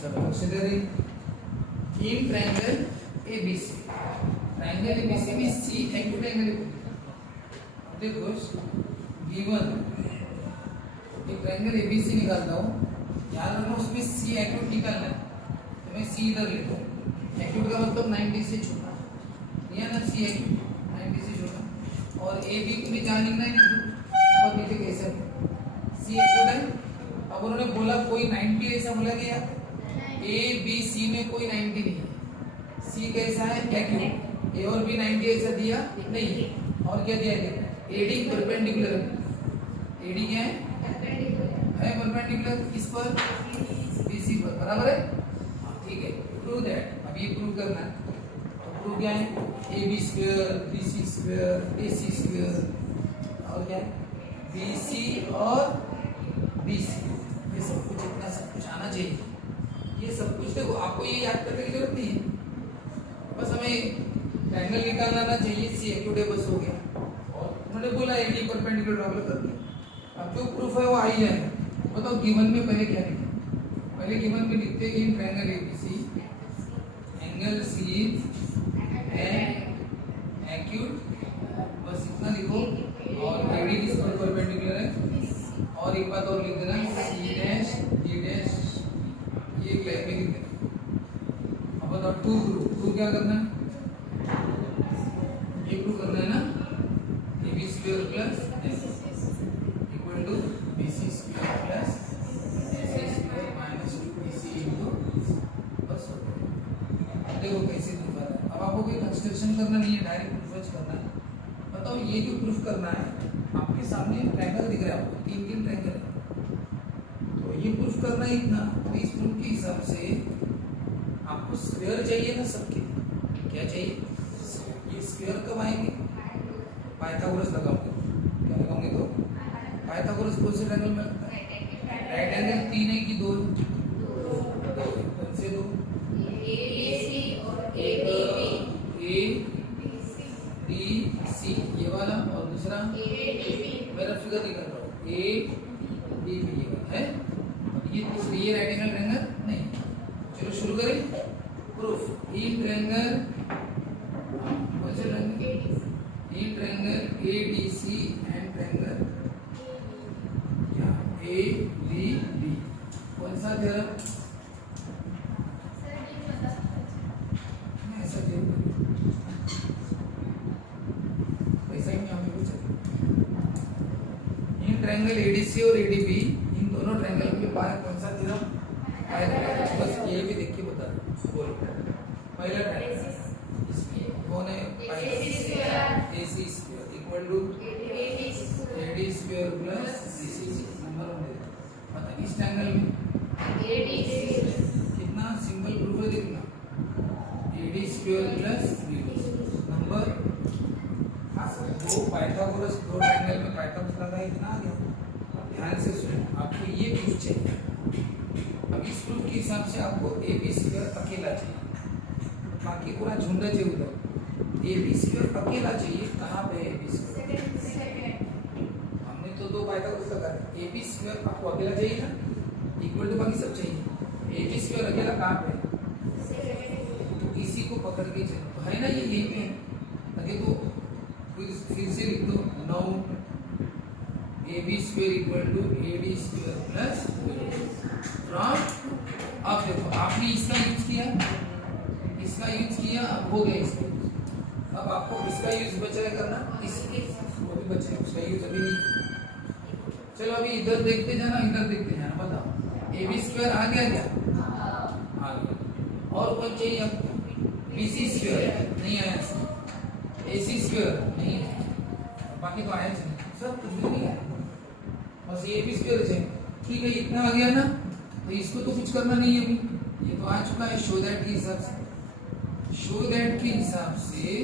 चलो लक्ष्य दे रही इन ट्रायंगल एबीसी, ट्रायंगल एबीसी में सी एक्यूट एंगल। अब देखो गिवन एक ट्रायंगल एबीसी निकालता हूँ, याद रखना उसमें सी एक्यूट निकालना है, तो मैं सी इधर लेता हूँ। एक्यूट का मतलब 90 से छोटा, या ना सी एक्यूट 90 से छोटा, और ए बी को भी जहाँ लिखना है ना, और नीचे कैसे सी एक्यूट है। अब उन्होंने बोला कोई 90 ऐसा बोला गया, ए बी सी में कोई 90 नहीं है, सी कैसा है एक्यूट, ए और बी 90 ऐसा दिया नहीं है। और क्या दिया है, एडी परपेंडिकुलर, एडी क्या है परपेंडिकुलर किस पर, बीसी पर, बराबर है। ठीक है, प्रूव दैट, अब ये प्रूव करना है। तो प्रूव क्या है, A B square B C square A C square और क्या है बी सी और बी सी, ये सब कुछ इतना सब कुछ आना चाहिए। ये सब कुछ देखो आपको ये याद करने की जरूरत नहीं है, बस हमें ट्रायंगल निकालना आना चाहिए, सी एक्यूट है बस हो गया। और उन्होंने बोला एडी परपेंडिकुलर ड्रॉ कर दिया, अब जो प्रूफ है वो आ ही जाएगा। बताओ गिवन में पहले क्या लिखा, पहले गिवन में लिखते हैं in triangle ABC angle C acute, बस इतना लिखो। और एडी किस पर परपेंडिकुलर है, और एक बात और लिख देना सी डैश डी डैश, ये क्लियर में लिख देना। अब बताओ टू क्या करना है, ये प्रूव करना है ना, A B square plus equal to B C square plus A C square minus 2bc into, बस हो गया। देखो कैसे प्रूफ कर रहा है। अब आपको कोई कंस्ट्रक्शन करना नहीं है, डायरेक्ट प्रूफ करना है। बताओ ये जो प्रूफ करना है, आपके सामने ट्रायंगल दिख रहा है आपको, तीन तीन ट्रायंगल है, तो ये प्रूफ करना है इतना। तो इस प्रूफ के हिसाब से आपको स्क्वायर चाहिए ना सबके, क्या चाहिए, ये स्क्वायर कब आएंगे, पाइथागोरस लगाओगे, क्या लगाओगे, तो पाइथागोरस कौन से ट्रायंगल में लगता है, राइट एंगल तीन है कि दो, कौन से दो, ए डी सी ये वाला, और दूसरा मेरा फिगर निकल रहा हूँ ए डी बी है। ये राइट एंगल ट्रायंगल नहीं। चलो शुरू करें प्रूफ। इन ट्रायंगल कौन से triangle, in triangle A D C and triangle क्या ए डी बी, कौन सा थ्योरम, ऐसा थ्योरम वैसा ही नहीं हमें कुछ। इन ट्रायंगल एडीसी और एडीबी, इन दोनों ट्रायंगल के पाए कौन सा थ्योरम, बस ये भी देख के बता बोलो। पहला ट्रायंगल कौन है, A C square equal to A D square plus C C, number one दे। मतलब इस ट्रायंगल में कितना सिंपल प्रूफ है, देखना A D square plus B number दो, पाइथागोरस दो ट्रायंगल में पाइथागोरस लगा, इतना आ गया। अब ध्यान से सुनो, आपको ये प्रूफ चाहिए। अब इस प्रूफ के हिसाब से आपको ए बी स्क्वायर अकेला चाहिए, बाकी पूरा झुंड चाहिए उधर। ए बी स्क्वायर अकेला चाहिए, कहाँ पे ए बी स्क्वायर, हमने तो दो पाइथागोरस लगा दिया, ए बी स्क्वायर आपको अकेला चाहिए ना, इक्वल टू बाकी सब चाहिए। ए बी स्क्वायर अकेला कहाँ पे, तो इसी को पकड़ के चलो, तो है ना ये यही पे है। देखो फिर से लिख दो, now A B square equal to A D square plus from. अब देखो आपने इसका यूज किया, इसका यूज किया, अब हो गया इसका यूज। अब आपको इसका यूज बचा है करना, वो भी बचा है, उसका यूज अभी नहीं। चलो अभी इधर देखते जाना, इधर देखते जाना, बताओ ए बी स्क्वायर आ गया क्या, आ गया। और कौन चाहिए आपको, बी सी स्क्वायर नहीं आया, ए सी स्क्वायर नहीं है, बाकी तो आया चाहिए, सब कुछ भी नहीं है, बस ए बी स्क्वायर चाहिए। ठीक है, इतना आ गया ना, तो इसको तो कुछ करना नहीं है अभी, ये तो आ चुका है। शो दैट के हिसाब से, शो दैट के हिसाब से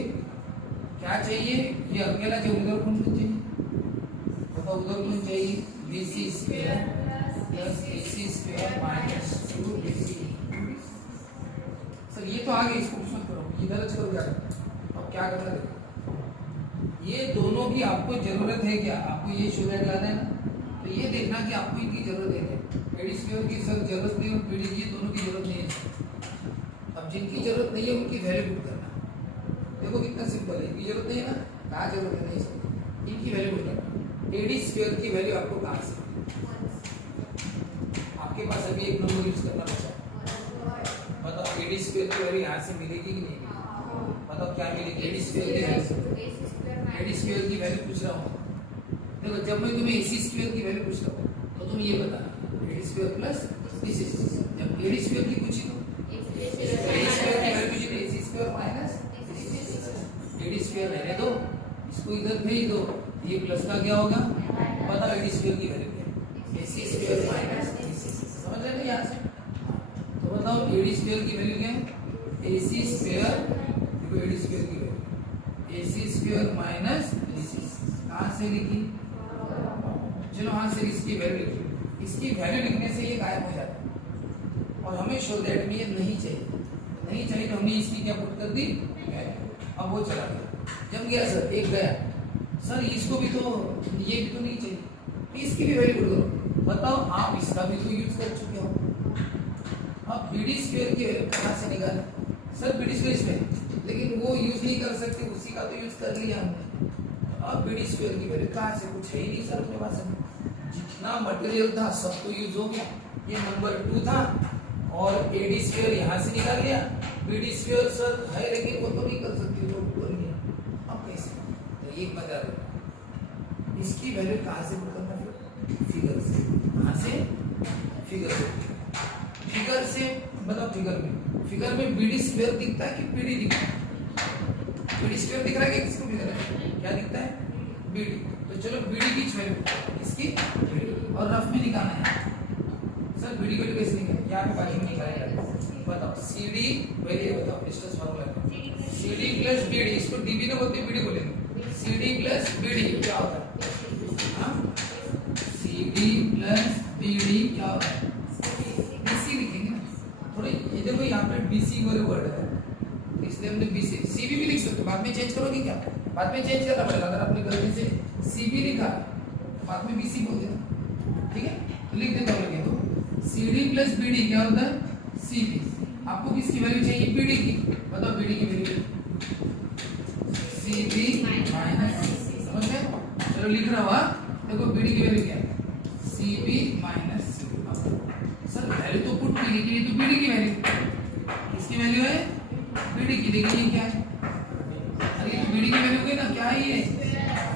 क्या चाहिए, ये अकेला चाहिए, उधर कौन चाहिए, बताओ उधर कौन चाहिए, B C square plus A C square minus 2bc। Sir ये तो आ गया, इसको कुछ मत करो, इधर करो क्या, अब क्या करना है, ये दोनों की आपको जरूरत है क्या, आपको ये शो दैट लाना है ना, तो ये देखना कि आपको इनकी जरूरत है क्या। एडी स्क्वायर की सर जरूरत नहीं और बीडी की, दोनों की जरूरत नहीं है। अब जिनकी जरूरत नहीं है उनकी वैल्यू पुट करना। देखो कितना सिंपल है, इनकी जरूरत नहीं है ना, कहाँ जरूरत है, नहीं सर इनकी वैल्यू पुट करना। एडी स्क्वायर की वैल्यू आपको कहाँ से, आपके पास अभी एक नंबर यूज करना बचा, बताओ एडी स्क्वायर की वैल्यू यहाँ से मिलेगी कि नहीं मिलेगी, बताओ क्या मिलेगी। एडी स्क्वायर की वैल्यू, एडी स्क्वायर की वैल्यू पूछ रहा हूँ। देखो जब मैं तुम्हें एसी स्क्वायर की वैल्यू पूछता हूँ तो तुम ये बताना AD square plus BC square. जब एडी स्क्वायर की पूछी तो एडी स्क्वायर की वैल्यू पूछी तो AC square minus AD square रहने दो, इसको इधर भेज दो, ये प्लस का क्या होगा, बताओ एडी स्क्वायर की वैल्यू क्या है, एसी स्क्वायर माइनस बीसी। समझ रहे हो यहाँ से, तो बताओ एडी स्क्वायर की वैल्यू क्या है, एसी स्क्वायर, देखो एडी स्क्वायर की value AC square minus BC. कहाँ से लिखी, चलो हाँ से इसकी वैल्यू लिखी, इसकी वैल्यू लिखने से ये गायब हो जाता है और हमें शो दैट में ये नहीं चाहिए, नहीं चाहिए तो हमने इसकी क्या पुट कर दी वैल्यू। अब वो चला गया, जब गया सर एक गया, सर इसको भी तो, ये भी तो नहीं चाहिए, तो इसकी भी वैल्यू पुट करो। बताओ आप इसका भी तो यूज कर चुके हो। अब बीडी स्क्वायर की वैल्यू कहाँ से निकाले, सर बीडी स्क्वायर इसमें, लेकिन वो यूज नहीं कर सकते, उसी का तो यूज कर लिया हमने। अब बीडी स्क्वायर की वैल्यू कहाँ से, कुछ है ही नहीं सर अपने पास, जितना मटेरियल था सब तो यूज हो गया। ये नंबर 2 था और एडी स्क्वायर यहाँ से निकाल लिया, बीडी स्क्वायर सर है लेकिन वो तो नहीं कर सकती, तो कर लिया। अब कैसे, तो एक बता दो इसकी वैल्यू कहाँ से करना, फिगर से, कहाँ से, फिगर से, फिगर से मतलब फिगर में बीडी स्क्वायर दिखता है कि बीडी दिखता है, बीडी स्क्वायर दिख रहा है कि किसको दिख रहा है, क्या दिखता है, बीडी। तो चलो बीडी की वैल्यू इसकी बीडी और रफ में निकालना है। सर बीडी की वैल्यू कैसे निकालें, यहाँ पे बाजू में निकालेंगे, बताओ सीडी पहले बताओ distance formula, CD plus BD, इसको डीबी ना बोलते बीडी बोलेंगे, सीडी प्लस बीडी क्या होता है, हाँ सीडी प्लस बीडी क्या होता है, बीसी लिखेंगे ना, थोड़े ये देखो यहाँ पे बीसी वाले वर्ड है इसलिए हमने बीसी, सीबी भी लिख सकते हो, बाद में चेंज करोगे क्या, बाद में चेंज करना पड़ेगा, अगर आपने गलती से सीबी लिखा तो बाद में बीसी बोल देना, ठीक है, तो लिख देता हूँ, तो सीडी प्लस बीडी क्या होता है, सीबी। आपको किसकी वैल्यू चाहिए, बीडी की, बताओ बीडी की वैल्यू, सीबी माइनस, समझ गए, चलो लिख रहा हुआ, देखो बीडी की वैल्यू क्या है, सीबी माइनस। सर वैल्यू तो पुट की, लेकिन ये तो बीडी की वैल्यू, किसकी वैल्यू है, बीडी की, लेकिन ये क्या है, अरे तो बीडी की वैल्यू गई ना, क्या है ये,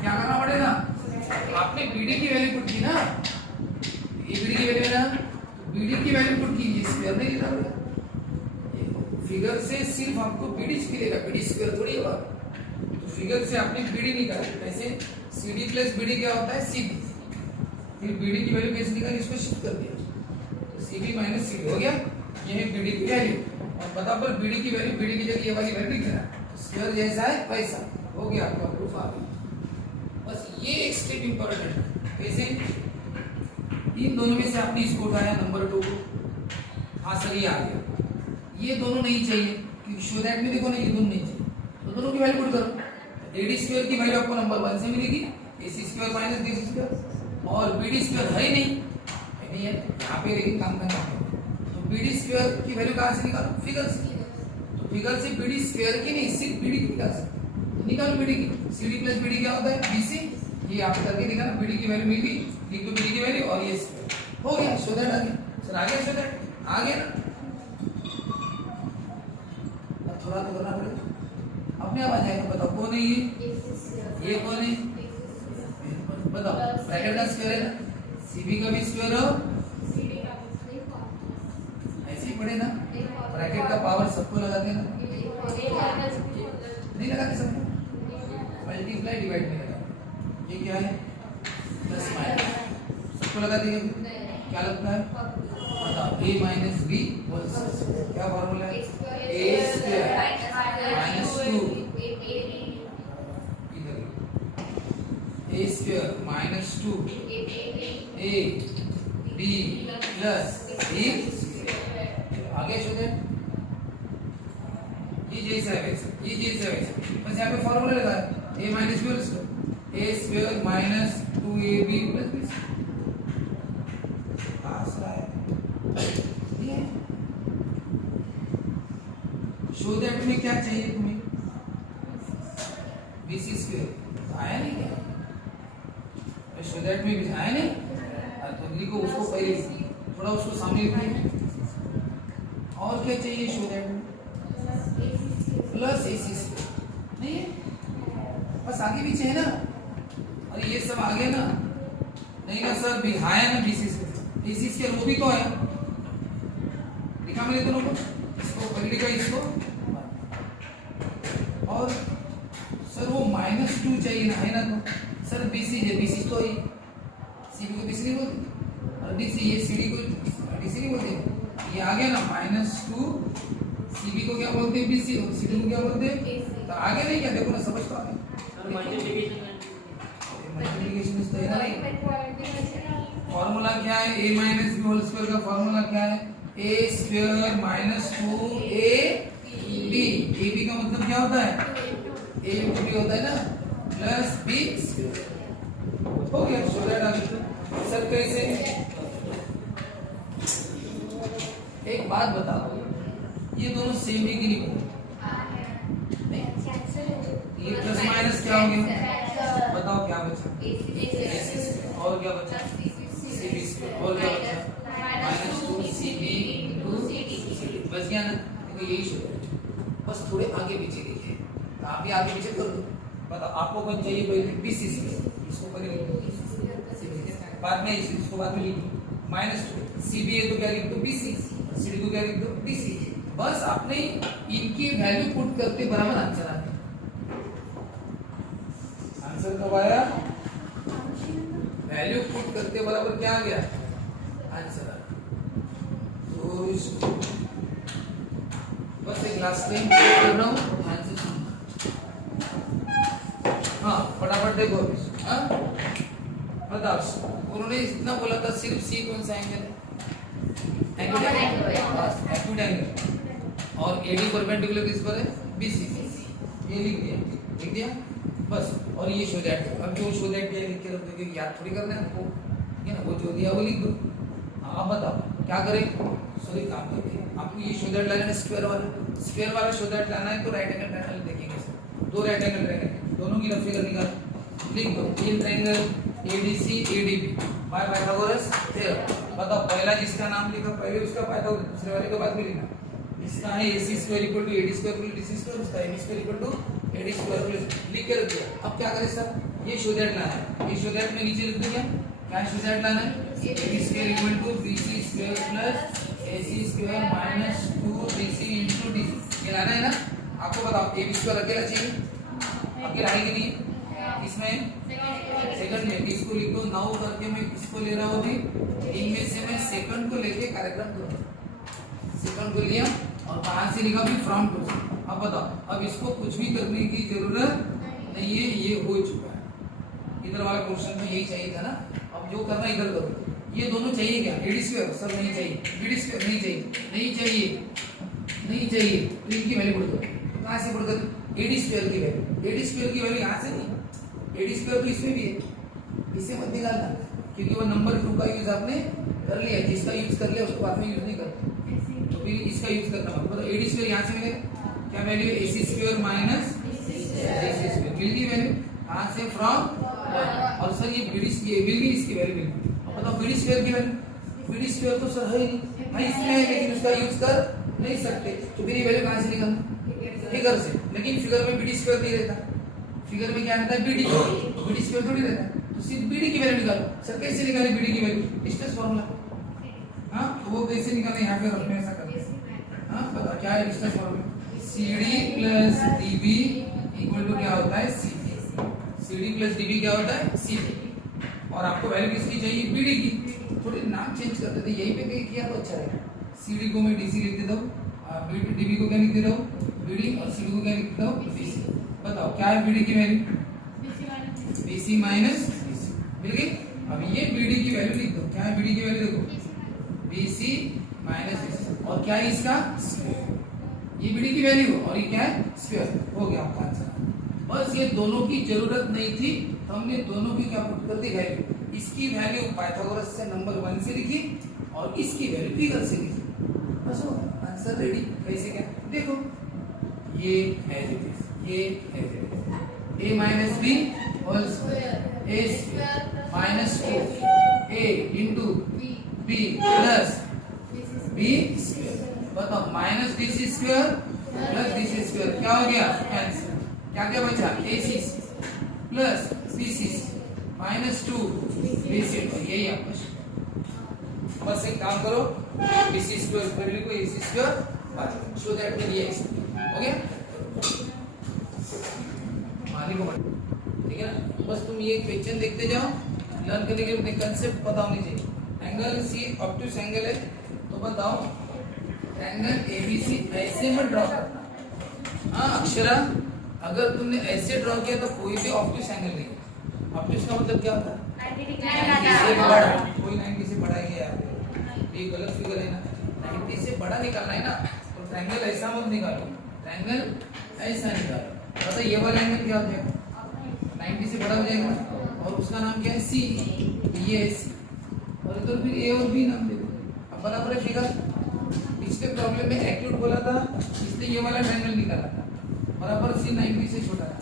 क्या करना पड़ेगा, आपने बीडी की वैल्यू पुट की ना, ये बीडी की वैल्यू है ना, बीडी की वैल्यू पुट की, स्क्वायर नहीं लिखा हुआ, फिगर से सिर्फ आपको बीडी मिलेगा, बीडी स्क्वायर थोड़ी होगा, तो फिगर से आपने बीडी निकाली, वैसे सीडी प्लस बीडी क्या होता है, सीबी, फिर बीडी की वैल्यू कैसे निकाली, इसको शिफ्ट कर दिया, तो सीबी माइनस सीबी हो गया, ये है बीडी की वैल्यू, और बता पर बीडी की वैल्यू, बीडी की जगह ये वाली वैल्यू लिख देना, स्क्वायर जैसा है वैसा हो गया, आपका प्रूफ आ गया। बस ये एक स्टेप इंपॉर्टेंट है, कैसे, इन दोनों में से आपने इसको उठाया नंबर 2 को, हाँ सर ये आ गया, ये दोनों नहीं चाहिए क्योंकि शो दैट में देखो ना ये दोनों नहीं चाहिए, तो दोनों की वैल्यू पुट करो, एडी स्क्वायर की वैल्यू आपको नंबर 1 से मिलेगी, AC square minus BC square, और बीडी स्क्वायर है नहीं है यहाँ पे, लेकिन काम करना है, तो बीडी स्क्वायर की वैल्यू कहाँ से निकालो, फिगर से, तो फिगर से बीडी स्क्वायर की नहीं सिर्फ बीडी की निकाल सकते, तो निकालो बीडी की, सीडी प्लस बीडी क्या होता है, बीसी, ये आप करके निकालो, बीडी की वैल्यू मिल गई, लिख दो बीडी की वैल्यू और ये स्क्वायर हो गया, सो दैट आ गया, सर आ गया, सो दैट आ गया ना, थोड़ा तो करना पड़ेगा, अपने आप आ जाएगा, बताओ कौन है ये कौन है, बताओ ब्रैकेट का स्क्वायर है ना, सीबी का भी स्क्वायर हो, ऐसे ही पढ़े ना, ब्रैकेट का पावर सबको लगा देना, नहीं लगाते सबको, मल्टीप्लाई डिवाइड नहीं लगा, ये क्या है प्लस माइनस, सबको लगा देंगे, क्या लगता है बताओ, a minus B whole square, क्या फॉर्मूला है, a स्क्वायर माइनस 2, इधर a square minus 2 a b plus b, आगे चले, ये जैसा है वैसा, ये जैसा है वैसा, बस यहाँ पे फॉर्मूला लगा है, a minus B whole square, a square minus 2ab plus b, answer आया। शो दैट में क्या चाहिए तुम्हें, BC स्क्वायर आया नहीं क्या, शो दैट में आया नहीं, तो लिखो उसको पहले, थोड़ा उसको सामने लिखो। और क्या चाहिए शो दैट में, प्लस AC स्क्वायर नहीं है, बस आगे पीछे है ना, और ये सब आ गया ना, नहीं ना सर भी आया ना BC स्क्वायर, AC स्क्वायर वो भी तो आया, लिखा मैंने दोनों को, इसको पहले लिखा इसको, और सर वो -2 चाहिए ना, है ना, तो सर BC है, BC तो है, CB को BC नहीं बोलते, और DC ये CD को DC नहीं बोलते, ये आ गया ना -2, CB को क्या बोलते हैं BC, और CD को क्या बोलते हैं, तो आगे नहीं क्या, देखो ना समझ तो आ गया, मल्टीप्लिकेशन तो है ना, फॉर्मूला क्या है, a minus b whole square का फॉर्मूला क्या है, a square minus 2ab, ab का मतलब क्या होता है, a इंटू b होता है ना, प्लस b स्क्वायर, हो गया, सो दैट आगे सर कैसे, एक बात बताओ, ये दोनों सेम है कि नहीं, ये प्लस माइनस क्या हो गया, बताओ क्या बचा, और क्या बचा, CB स्क्वायर, और क्या बचा, -2CB इंटू CD, बच गया ना, देखो यही शो है, बस थोड़े आगे पीछे देखिए, तो आप भी आगे पीछे कर दो, बताओ आपको कौन चाहिए, पहले BC स्क्वायर, इसको पहले लिख दो, बाद में इसको बाद में लिख दो, -2 CB है तो क्या लिख दो BC, CD को क्या लिख दो DC, बस आपने इनकी वैल्यू पुट करते बराबर आंसर आता है, आंसर कब आया, वैल्यू पुट करते बराबर क्या आ गया, आंसर आ गया, तो बस एक लास्ट टाइम कर रहा हूँ, आंसर सुनना, हाँ फटाफट देखो अभी, हाँ बताओ, उन्होंने इतना बोला था सिर्फ C कौन सा एंगल है, एक्यूट एंगल, और AD परपेंडिकुलर किस पर है, BC, ये लिख दिया बस, और ये शो दैट, अब जो शो दैट दिया लिख के रख दो, क्योंकि याद थोड़ी करना है आपको, ठीक है ना, वो जो दिया वो लिख दो, हाँ अब बताओ क्या करें, सॉरी काम करते हैं, आपको ये शो दैट लाना है, स्क्वायर वाला शो दैट लाना है, तो राइट एंगल ट्रायंगल देखेंगे सर, दो राइट एंगल ट्रायंगल, दोनों की फिगर निकाल, लिख दो, ये triangle ADC ADB by Pythagoras theorem, बताओ पहला जिसका नाम लिखा पहले उसका पाइथागोरस, दूसरे वाले के बाद में लिखना, इसका है AC square equal to AD square plus DC square, उसका AB square equal to AD square plus, लिख के रख दिया, अब क्या करें सर, ये शो दैट लाना है, ये शो दैट में नीचे लिख दिया, क्या शो दैट लाना है, AB square equal to BC square plus AC square minus 2BC into DC, ये लाना है ना, आपको बताओ AB स्क्वायर अकेला चाहिए, अकेला है कि नहीं, इसमें सेकंड में इसको लिख दो, 9 करके मैं इसको ले रहा हूँ, इनमें से मैं सेकंड को लेके कार्यक्रम करूँगा, सेकंड को लिया और कहाँ से लिखा भी फ्रॉम टू, अब बताओ, अब इसको कुछ भी करने की जरूरत नहीं है, ये हो चुका है, इधर वाला क्वेश्चन में यही चाहिए था ना, अब जो करना इधर करो, ये दोनों चाहिए क्या, AD स्क्वायर सर नहीं चाहिए, BD स्क्वायर नहीं चाहिए, नहीं चाहिए, तो इनकी वैल्यू पुट दो, कहाँ से पुट कर, AD स्क्वायर की वैल्यू यहाँ से नहीं, AD स्क्वायर तो इसमें भी है, इसे मत निकालना, क्योंकि वो नंबर 2 का यूज आपने कर लिया, जिसका यूज कर लिया उसको बाद में यूज नहीं करते, तो फिर इसका यूज करना मत, मतलब AD स्क्वायर यहाँ से मिलेगा, क्या वैल्यू है, AC square minus AC square, मिल गई वैल्यू, कहाँ से, फ्रॉम, और सर ये BD स्क्वायर मिल गई, इसकी वैल्यू मिल गई, अब बताओ BD स्क्वायर की वैल्यू, BD स्क्वायर तो सर है ही नहीं, भाई इसमें है लेकिन उसका यूज कर नहीं सकते, तो फिर ये वैल्यू कहाँ से निकालना, फिगर से, लेकिन फिगर में BD स्क्वायर नहीं रहता, फिगर में क्या रहता है, BD स्क्वायर थोड़ी रहता है, तो सिर्फ BD की वैल्यू निकालो, सर कैसे निकाले BD की वैल्यू, डिस्टेंस फार्मूला, हाँ तो वो कैसे निकाले, यहाँ पे रखने ऐसा करते, हाँ बताओ क्या है distance formula, CD plus DB equal to क्या होता है, CD प्लस DB क्या होता है, CD, और आपको वैल्यू किसकी चाहिए, BD की, थोड़ी नाम चेंज कर देते, यहीं पे कहीं किया तो अच्छा रहेगा, CD को मैं DC लिख देता हूँ, DB को क्या लिख देता हूँ BD, और CD को क्या लिख देता हूँ BC, बताओ क्या है BD की वैल्यू, BC माइनस BC, मिल गई, अब ये BD की वैल्यू लिख दो, क्या है BD की वैल्यू, देखो BC माइनस BC, और क्या है इसका स्क्वायर, ये BD की वैल्यू और ये क्या है स्क्वायर, हो गया आपका आंसर, बस ये दोनों की जरूरत नहीं थी, तो हमने दोनों की क्या पुट कर दी वैल्यू, इसकी वैल्यू पाइथागोरस से नंबर 1 से लिखी और इसकी वैल्यू फिगर से लिखी, बस हो आंसर रेडी, कैसे क्या देखो, ये एज इट इज, ये as it is, a minus b whole square, a square minus 2a into b plus b square। बताओ minus dc square plus dc square क्या हो गया कैंसिल, क्या क्या बचा ac plus bc minus 2 bc, यही आपका। बस एक काम करो bc स्क्वायर कर लिखो ac स्क्वायर, सो दैट में ये ओके ठीक है ना। बस तुम ये क्वेश्चन देखते जाओ, लर्न करने के लिए कंसेप्ट पता होनी चाहिए। एंगल सी ऑब्टयूस एंगल है तो बताओ एंगल एबीसी ऐसे मत ड्रॉ करना। हाँ अक्षरा, अगर तुमने ऐसे ड्रॉ किया तो कोई भी ऑब्टयूस एंगल नहीं है। ऑब्टयूस का मतलब क्या होता है 90 से बड़ा, कोई 90 से बड़ा ही है यार, ये गलत फिगर है ना, 90 से बड़ा निकालना है ना, तो ट्रायंगल ऐसा मत निकालो, ट्रायंगल ऐसा निकालो। तो ये वाला एंगल क्या हो जाएगा 90 से बड़ा हो जाएगा और उसका नाम क्या है सी, ये है सी, और इधर फिर ए और बी नाम दे दो। अब बराबर है फिगर। पिछले प्रॉब्लम में एक्यूट बोला था इसलिए ये वाला ट्रायंगल निकाला था, बराबर सी 90 से छोटा था।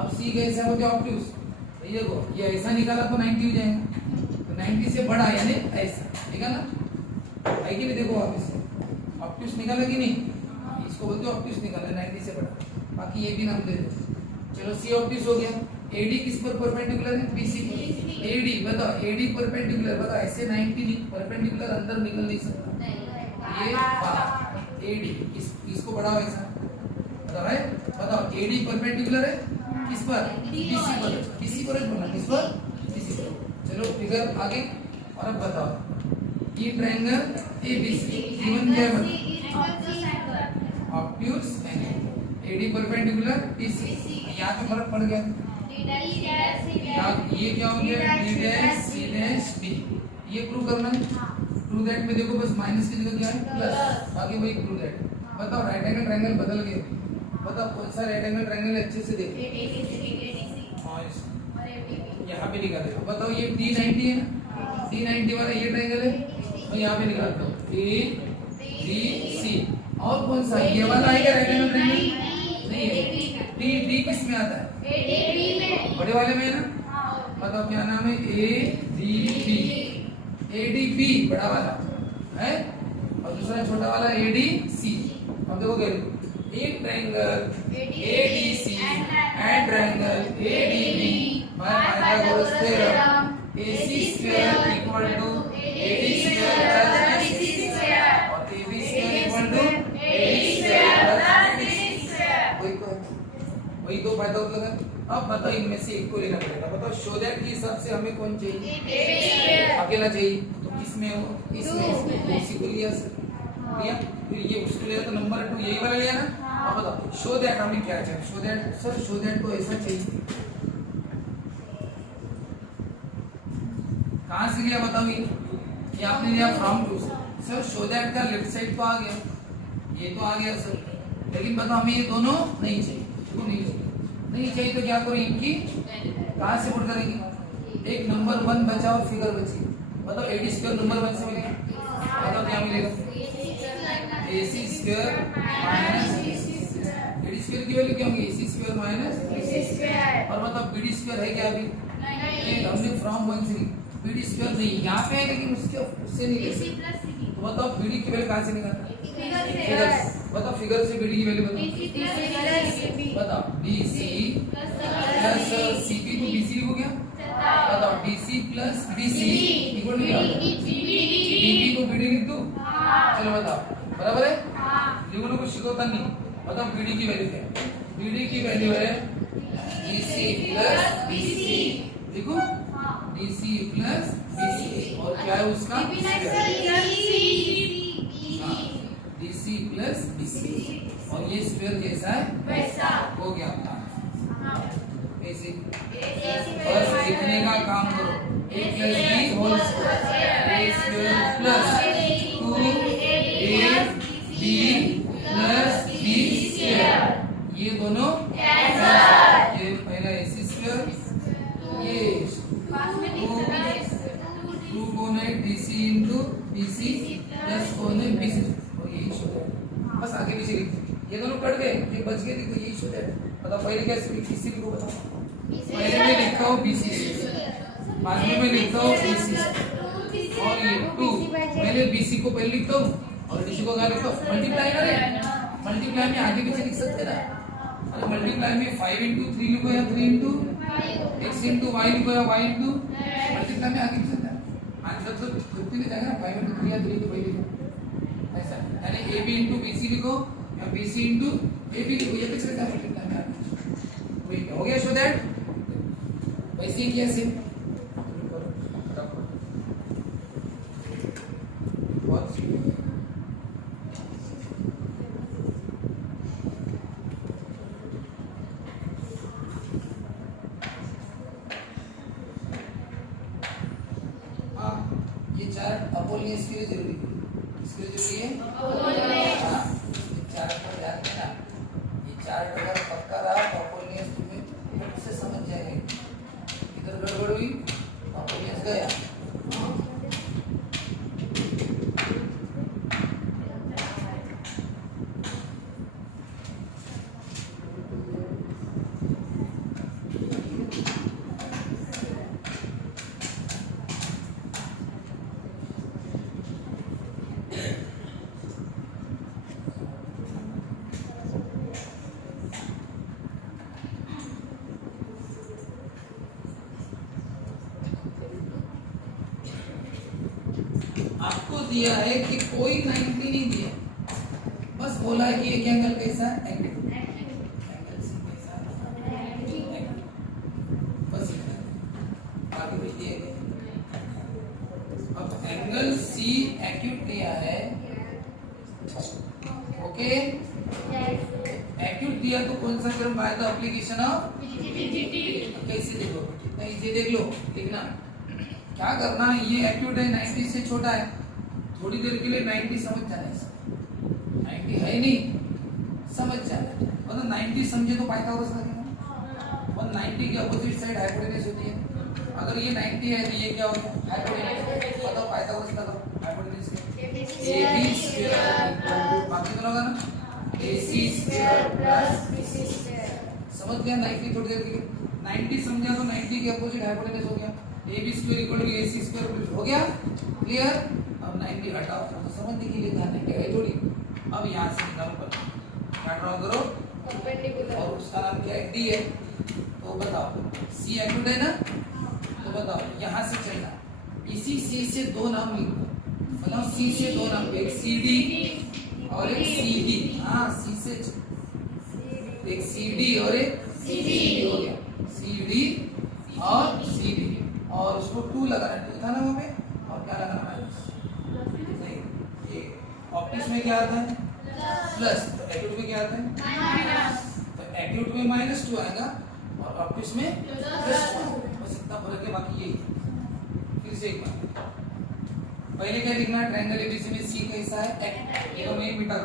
अब सी कैसा हो गया ऑब्ट्यूस, तो ये देखो ये ऐसा निकाला तो 90 हो जाएगा, तो 90 से बड़ा यानी ऐसा, ठीक है ना, है कि नहीं। देखो आप इसे ऑब्ट्यूस निकाला कि नहीं, इसको बोलते हो ऑब्ट्यूस निकाला 90 से बड़ा, बाकी ये भी नाम दे दो। चलो सी ऑब्ट्यूस हो गया। एडी किस पर परपेंडिकुलर है बीसी पर, एडी बताओ एडी परपेंडिकुलर, बताओ ऐसे 90 परपेंडिकुलर अंदर निकल नहीं सकता, ये बात एडी इसको बढ़ाओ ऐसा, बताओ है, बताओ एडी परपेंडिकुलर है किस पर बीसी पर, बीसी पर बोलना किस पर बीसी पर। चलो फिगर आगे, और अब बताओ ये ट्रायंगल एबीसी गिवन क्या है obtuse angle AD perpendicular BC, यहाँ पे फर्क पड़ गया, ये क्या हो गया D dash C dash D, ये प्रूव करना है। प्रूव दैट में देखो बस माइनस की जगह क्या है प्लस, बाकी वही प्रूव दैट। बताओ राइट एंगल ट्रायंगल बदल गए, बताओ कौन सा राइट एंगल ट्रायंगल अच्छे से देखो, यहाँ पे निकाल दो। बताओ ये D90 है ना, D90 वाला ये ट्रायंगल है, तो यहाँ पे निकाल दो ABC, और कौन सा ये वाला आएगा राइट एंगल ट्रायंगल नहीं है, डी किस में आता है बड़े वाले में है ना, बताओ क्या नाम है ADB, ADB बड़ा वाला है और दूसरा छोटा वाला ADC। अब देखो क्या एक triangle ADC and triangle ADB by Pythagoras theorem AC square equal to AD square plus BC square और AB square equal to AD square plus BC square, वही दो पाइथागोरस लगा। अब बताओ इनमें से एक को लेना पड़ेगा, बताओ शो दैट के हिसाब से हमें कौन चाहिए अकेला चाहिए, तो किसमें हो इसमें, उसी को लिया सर लिया, फिर ये उसको लिया तो नंबर 2 यही वाला लिया ना। अब बताओ शो दैट हमें क्या चाहिए, show that sir show that को ऐसा चाहिए, कहां से लिया बताओ, ये आपने लिया from to sir, show that का लेफ्ट साइड तो आ गया, ये तो आ गया सर, लेकिन बताओ हमें ये दोनों नहीं चाहिए, क्यों नहीं चाहिए, नहीं चाहिए तो क्या करो इनकी कहां से पुट करेंगे, एक नंबर 1 बचा और फिगर बची, बताओ AD स्क्वायर नंबर 1 से मिलेगा, बताओ क्या मिलेगा AC square minus BC square, AD square की वैल्यू क्या होगी AC square minus BC square, और बताओ BD स्क्वायर है क्या अभी नहीं, हमने फ्रॉम 1 से BD स्क्वायर नहीं यहाँ पे है, लेकिन उससे नहीं ले, तो बताओ BD की वैल्यू कहां से निकालना, फिगर, बताओ फिगर से BD की वैल्यू बताओ BC प्लस CP को BC हो गया, बताओ DC plus BC equal to DB को BD लिख दो, चलो बताओ बराबर है, लिखो कुछ शिकवता नहीं, बताओ BD की वैल्यू क्या है, BD की वैल्यू है DC प्लस BC, देखो DC प्लस BC और क्या है उसका DC प्लस BC और ये स्क्वायर जैसा है वैसा हो गया आपका ऐसे, बस लिखने का काम करो, a plus b whole square a square plus 2ab plus b square, ये दोनों ये पहला AC स्क्वायर, ये 2 कोण है DC इंटू BC प्लस कोण है BC, और यही बस आगे पीछे लिखते हैं। ये दोनों कट गए, ये बच गए, देखो यही शुद्ध है। बताओ पहले कैसे बीसी लिखो, बताओ। पहले में लिखता हूँ बीसी, बाद में लिखता हूँ बीसी और ये 2। पहले बीसी को पहले लिखता हूँ और डीसी को क्या लिखता हूँ, मल्टीप्लाई करें। मल्टीप्लाई में आगे पीछे लिख सकते ना, अरे मल्टीप्लाई में 5 into 3 लिखो या 3 into x into y लिखो या y into, मल्टीप्लाई में आगे पीछे आंसर तो खुद ही जाएगा ना, 5 into 3 या 3 into 5 लिखो ऐसा, यानी ab into bc लिखो या bc into ab लिखो, ये पीछे जाएगा मल्टीप्लाई में आगे। हो गया, शो दैट वैसे ही किया सेम। ये चार्ट अपोलियन इसके लिए जरूरी है, इसके लिए जरूरी है हाँ, चार्ट पर ध्यान देना। ये चार्ट अगर पक्का रहा तो अपोलियन तुम्हें खुद से समझ जाएगा। इधर गड़बड़ हुई अपोलियन गया। आपको दिया है कि कोई 90 नहीं दिया, बस बोला है कि एक एंगल कैसा है, एंगल सी कैसा है, बस बाकी कुछ दिए गए। अब एंगल सी एक्यूट दिया है, ओके। एक्यूट दिया तो कौन सा क्रम बाय द एप्लीकेशन ऑफ कैसे देखो, कितना इजी देख लो लिखना। क्या करना है, ये एक्यूट है 90 से छोटा है, थोड़ी देर के लिए 90 समझ जाना है, 90 है नहीं समझ जाना, मतलब 90 समझे तो पाइथागोरस लगेगा। 190 की अपोजिट साइड हाइपोटेनस होती है, अगर ये 90 है तो ये क्या होता है हाइपोटेनस। बताओ पाइथागोरस लगाओ हाइपोटेनस के AB स्क्वायर बाकी दोनों का ना AC square plus BC square. समझ गया 90 थोड़ी देर के लिए 90 समझा तो 90 के अपोजिट हाइपोटेनस हो गया, AB square equal to AC square हो गया, क्लियर। अब 90 हटाओ तो समझने के लिए ध्यान देंगे थोड़ी। अब यहाँ से निकालो पर क्या ड्रॉ करो और उसका नाम क्या है D है, तो बताओ C एक्यूट है ना, तो बताओ यहाँ से चलना, इसी C से दो नाम लिखो, बताओ C से दो नाम, एक CD और एक CD। हाँ C से एक CD और एक CD हो गया, CD और CD और उसको 2 लगाना, 2 था ना वहाँ पे, और क्या लगाना माइनस। नहीं, ये ऑप्टिक्स में क्या आता है प्लस, तो एक्यूट में क्या आता है माइनस, तो एक्यूट में -2 आएगा और ऑप्टिक्स में +2। बस इतना फर्क है, बाकी यही। फिर से एक बार पहले क्या लिखना है, ट्रायंगल एबीसी में सी कैसा है एक्यूट, ये तो मेन मीटर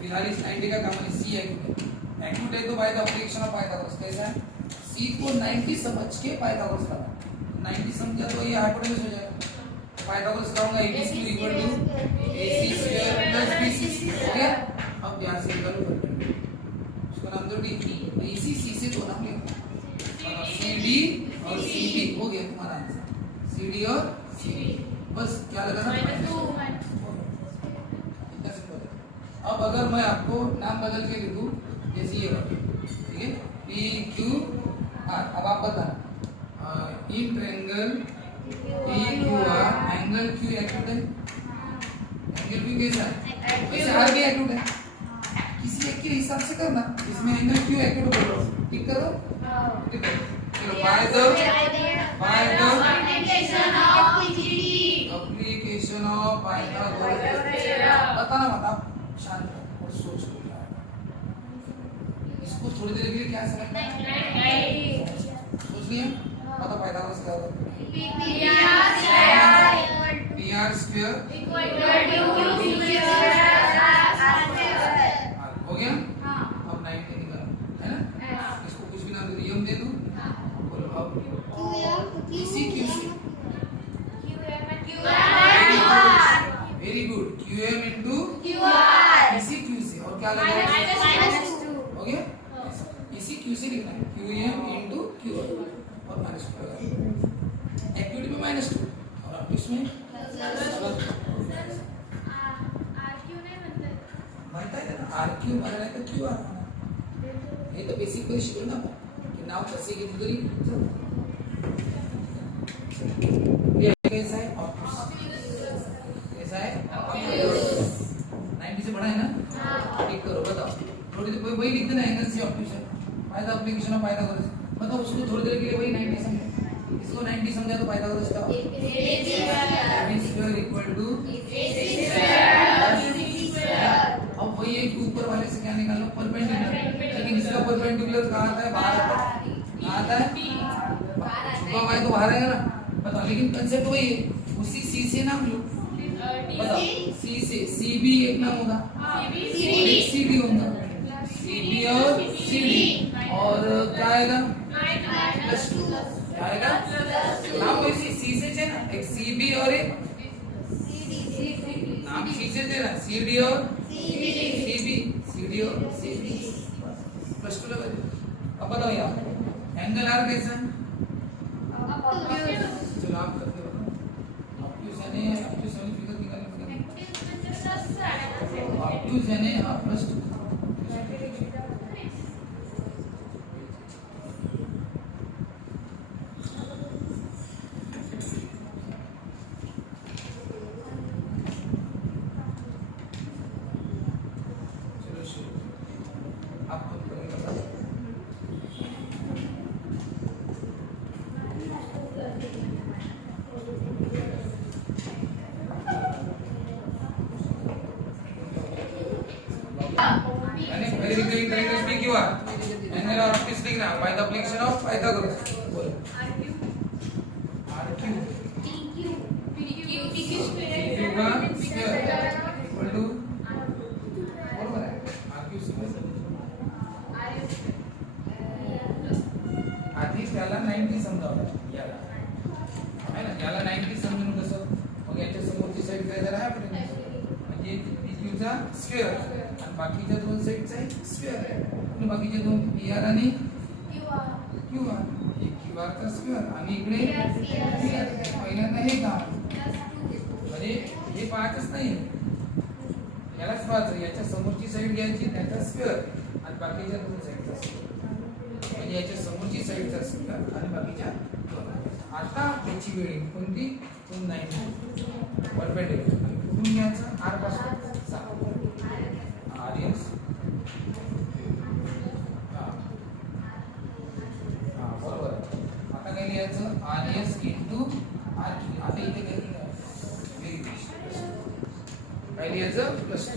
फिलहाल इस 90 का काम है, सी एक्यूट है। एक्यूट है तो by the application of Pythagoras कैसा है, सी को 90 समझ के पाइथागोरस लगा, 90 समझा तो ये हाइपोटेनस हो जाएगा। पाइथागोरस लगाऊंगा AB square equal to AC square plus BC square हो गया। अब ध्यान से निकालो उसका नाम दो D, इसी C से दो नाम लिखो, CD और CB हो गया तुम्हारा आंसर, CD और CB। बस क्या लगाना -2। अब अगर मैं आपको नाम बदल के लिखूं जैसे ये ठीक है PQR, अब आप बताना in triangle PQR angle Q acute है, एंगल Q कैसा है, वैसे R भी एक्यूट है, किसी एक के हिसाब से करना, इसमें एंगल Q एक्यूट बोलो, ठीक करो, ठीक है। चलो by the application of Pythagoras, बताना मत आप, शांत और सोच लो क्या है इसको, थोड़ी देर के लिए क्या समझना है सोच लिया, पता पाइथागोरस क्या होता है, PR स्क्वायर हो गया। अब 90 निकालो है ना, इसको कुछ भी नाम दे, यम दे दूं, बोलो अब इसी Q से वेरी गुड QM into इसी Q से, और क्या लगेगा एक्टिविटी में -2 और ऑब्ट्यूज में माहिती आहे ना RQ मला नाही तर QR हे तर बेसिक मध्ये शिकलो ना आपण की नाव कसे घेतलं तरी ये कैसा है ऑब्ट्यूज कैसा है 90 से बड़ा है ना टिक करो बताओ थोड़ी देर वही लिख देना एंगल से ऑब्ट्यूज फायदा एप्लीकेशन ऑफ पाइथागोरस बताओ उसको थोड़ी देर के लिए वही 90 समझो इसको 90 समझा तो पाइथागोरस का AB स्क्वायर इक्वल टू अब वही एक ऊपर वाले से क्या निकालो परपेंडिकुलर लेकिन इसका परपेंडिकुलर कहाँ आता है बाहर आता है कहाँ आता है छुपा हुआ है तो बाहर आएगा ना बताओ लेकिन कंसेप्ट वही है उसी C से नाम लो बताओ C से CB एक नाम होगा एक CD होगा CB और CD और क्या आएगा +2 क्या आएगा नाम वैसे C से है ना एक CB और एक नाम C से है ना CD और CB CD और CB +2 लगा दो अब बताओ यार एंगल R कैसा है चलो आप करके बताओ ऑब्ट्यूज यानी ऑब्ट्यूज वाली फिगर निकालने ऑब्ट्यूज यानी +2 एंगल और ऑब्ट्यूज लिखना by the application of Pythagoras बोलो RQ PQ का स्क्वायर इक्वल टू बरोबर आहे RQ स्क्वायर आधी त्याला 90 समजावलं याला आहे ना याला 90 समजून कसं मग याच्या समोरची साइड काय जरा आहे म्हणजे PQ चा स्क्वेअर आणि बाकीच्या दोन साइडचा आहे स्क्वेअर आणि बाकीचे दोन PR आणि QR एक QR चा स्क्वेअर आणि इकडे पहिल्यांदा हे काम म्हणजे हे पाहतच नाही यालाच पाहायचं याच्या समोरची साइड घ्यायची त्याचा स्क्वेअर आणि बाकीच्या दोन साइडचा स्क्वेअर म्हणजे याच्या समोरची साइडचा स्क्वेअर आणि बाकीच्या दोन आता याची वेळ कोणती 90 परपेंडिकुलर आणि कुठून घ्यायचं R पासून RS बरोबर आता काय लिहायचं RS इंटू RQ आता इथे काय लिहायचं प्लस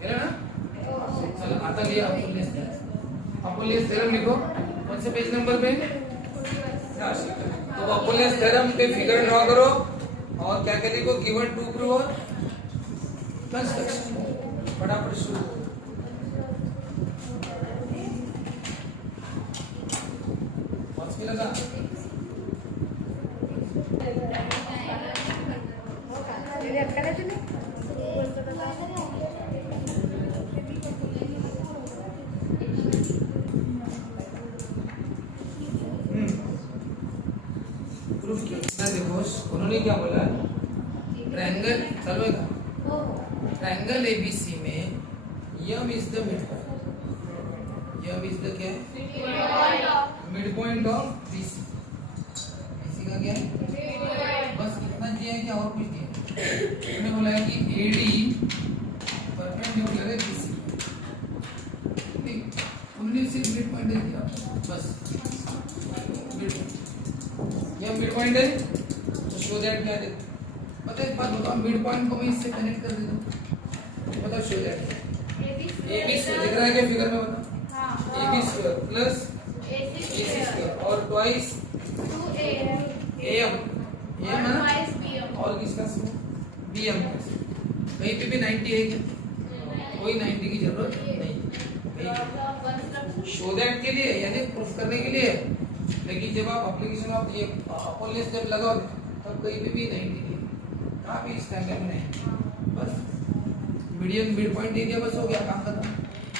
केलं ना चलो आता लिहा अपोलियस थ्योरम लिखो कौन से पेज नंबर पे तो अपोलियस थ्योरम पे फिगर ड्रॉ करो और क्या क्या लिखो गिवन टू प्रूव और कंस्ट्रक्शन फटाफट शुरू लगा प्रूफ किया देखो उन्होंने क्या बोला ट्रायंगल चलो ट्रायंगल ABC में M is the mid point M is the क्या mid point of BC BC का क्या है बस इतना दिया है क्या और कुछ दिया उन्होंने बोला है कि AD परपेंडिकुलर है BC उन्होंने सिर्फ मिड पॉइंट दिया बस ये मिड पॉइंट है तो शो दैट क्या है पता है एक बात बताओ मिड पॉइंट को मैं इससे कनेक्ट कर देता हूं बताओ शो दैट AB स्क्वायर दिख रहा है क्या फिगर में बताओ AB square plus AC square और ट्वाइस 2AM AM AM है और किसका स्क्वायर BM कहीं पे भी 90 है क्या कोई 90 की जरूरत नहीं शो दैट के लिए यानी प्रूफ करने के लिए लेकिन जब आप एप्लीकेशन ऑफ ये अपोलियस जब लगाओ तब कहीं पे भी 90 कहाँ भी स्टैंडर्ड नहीं बस मीडियम मिड पॉइंट दे दिया बस हो गया काम खत्म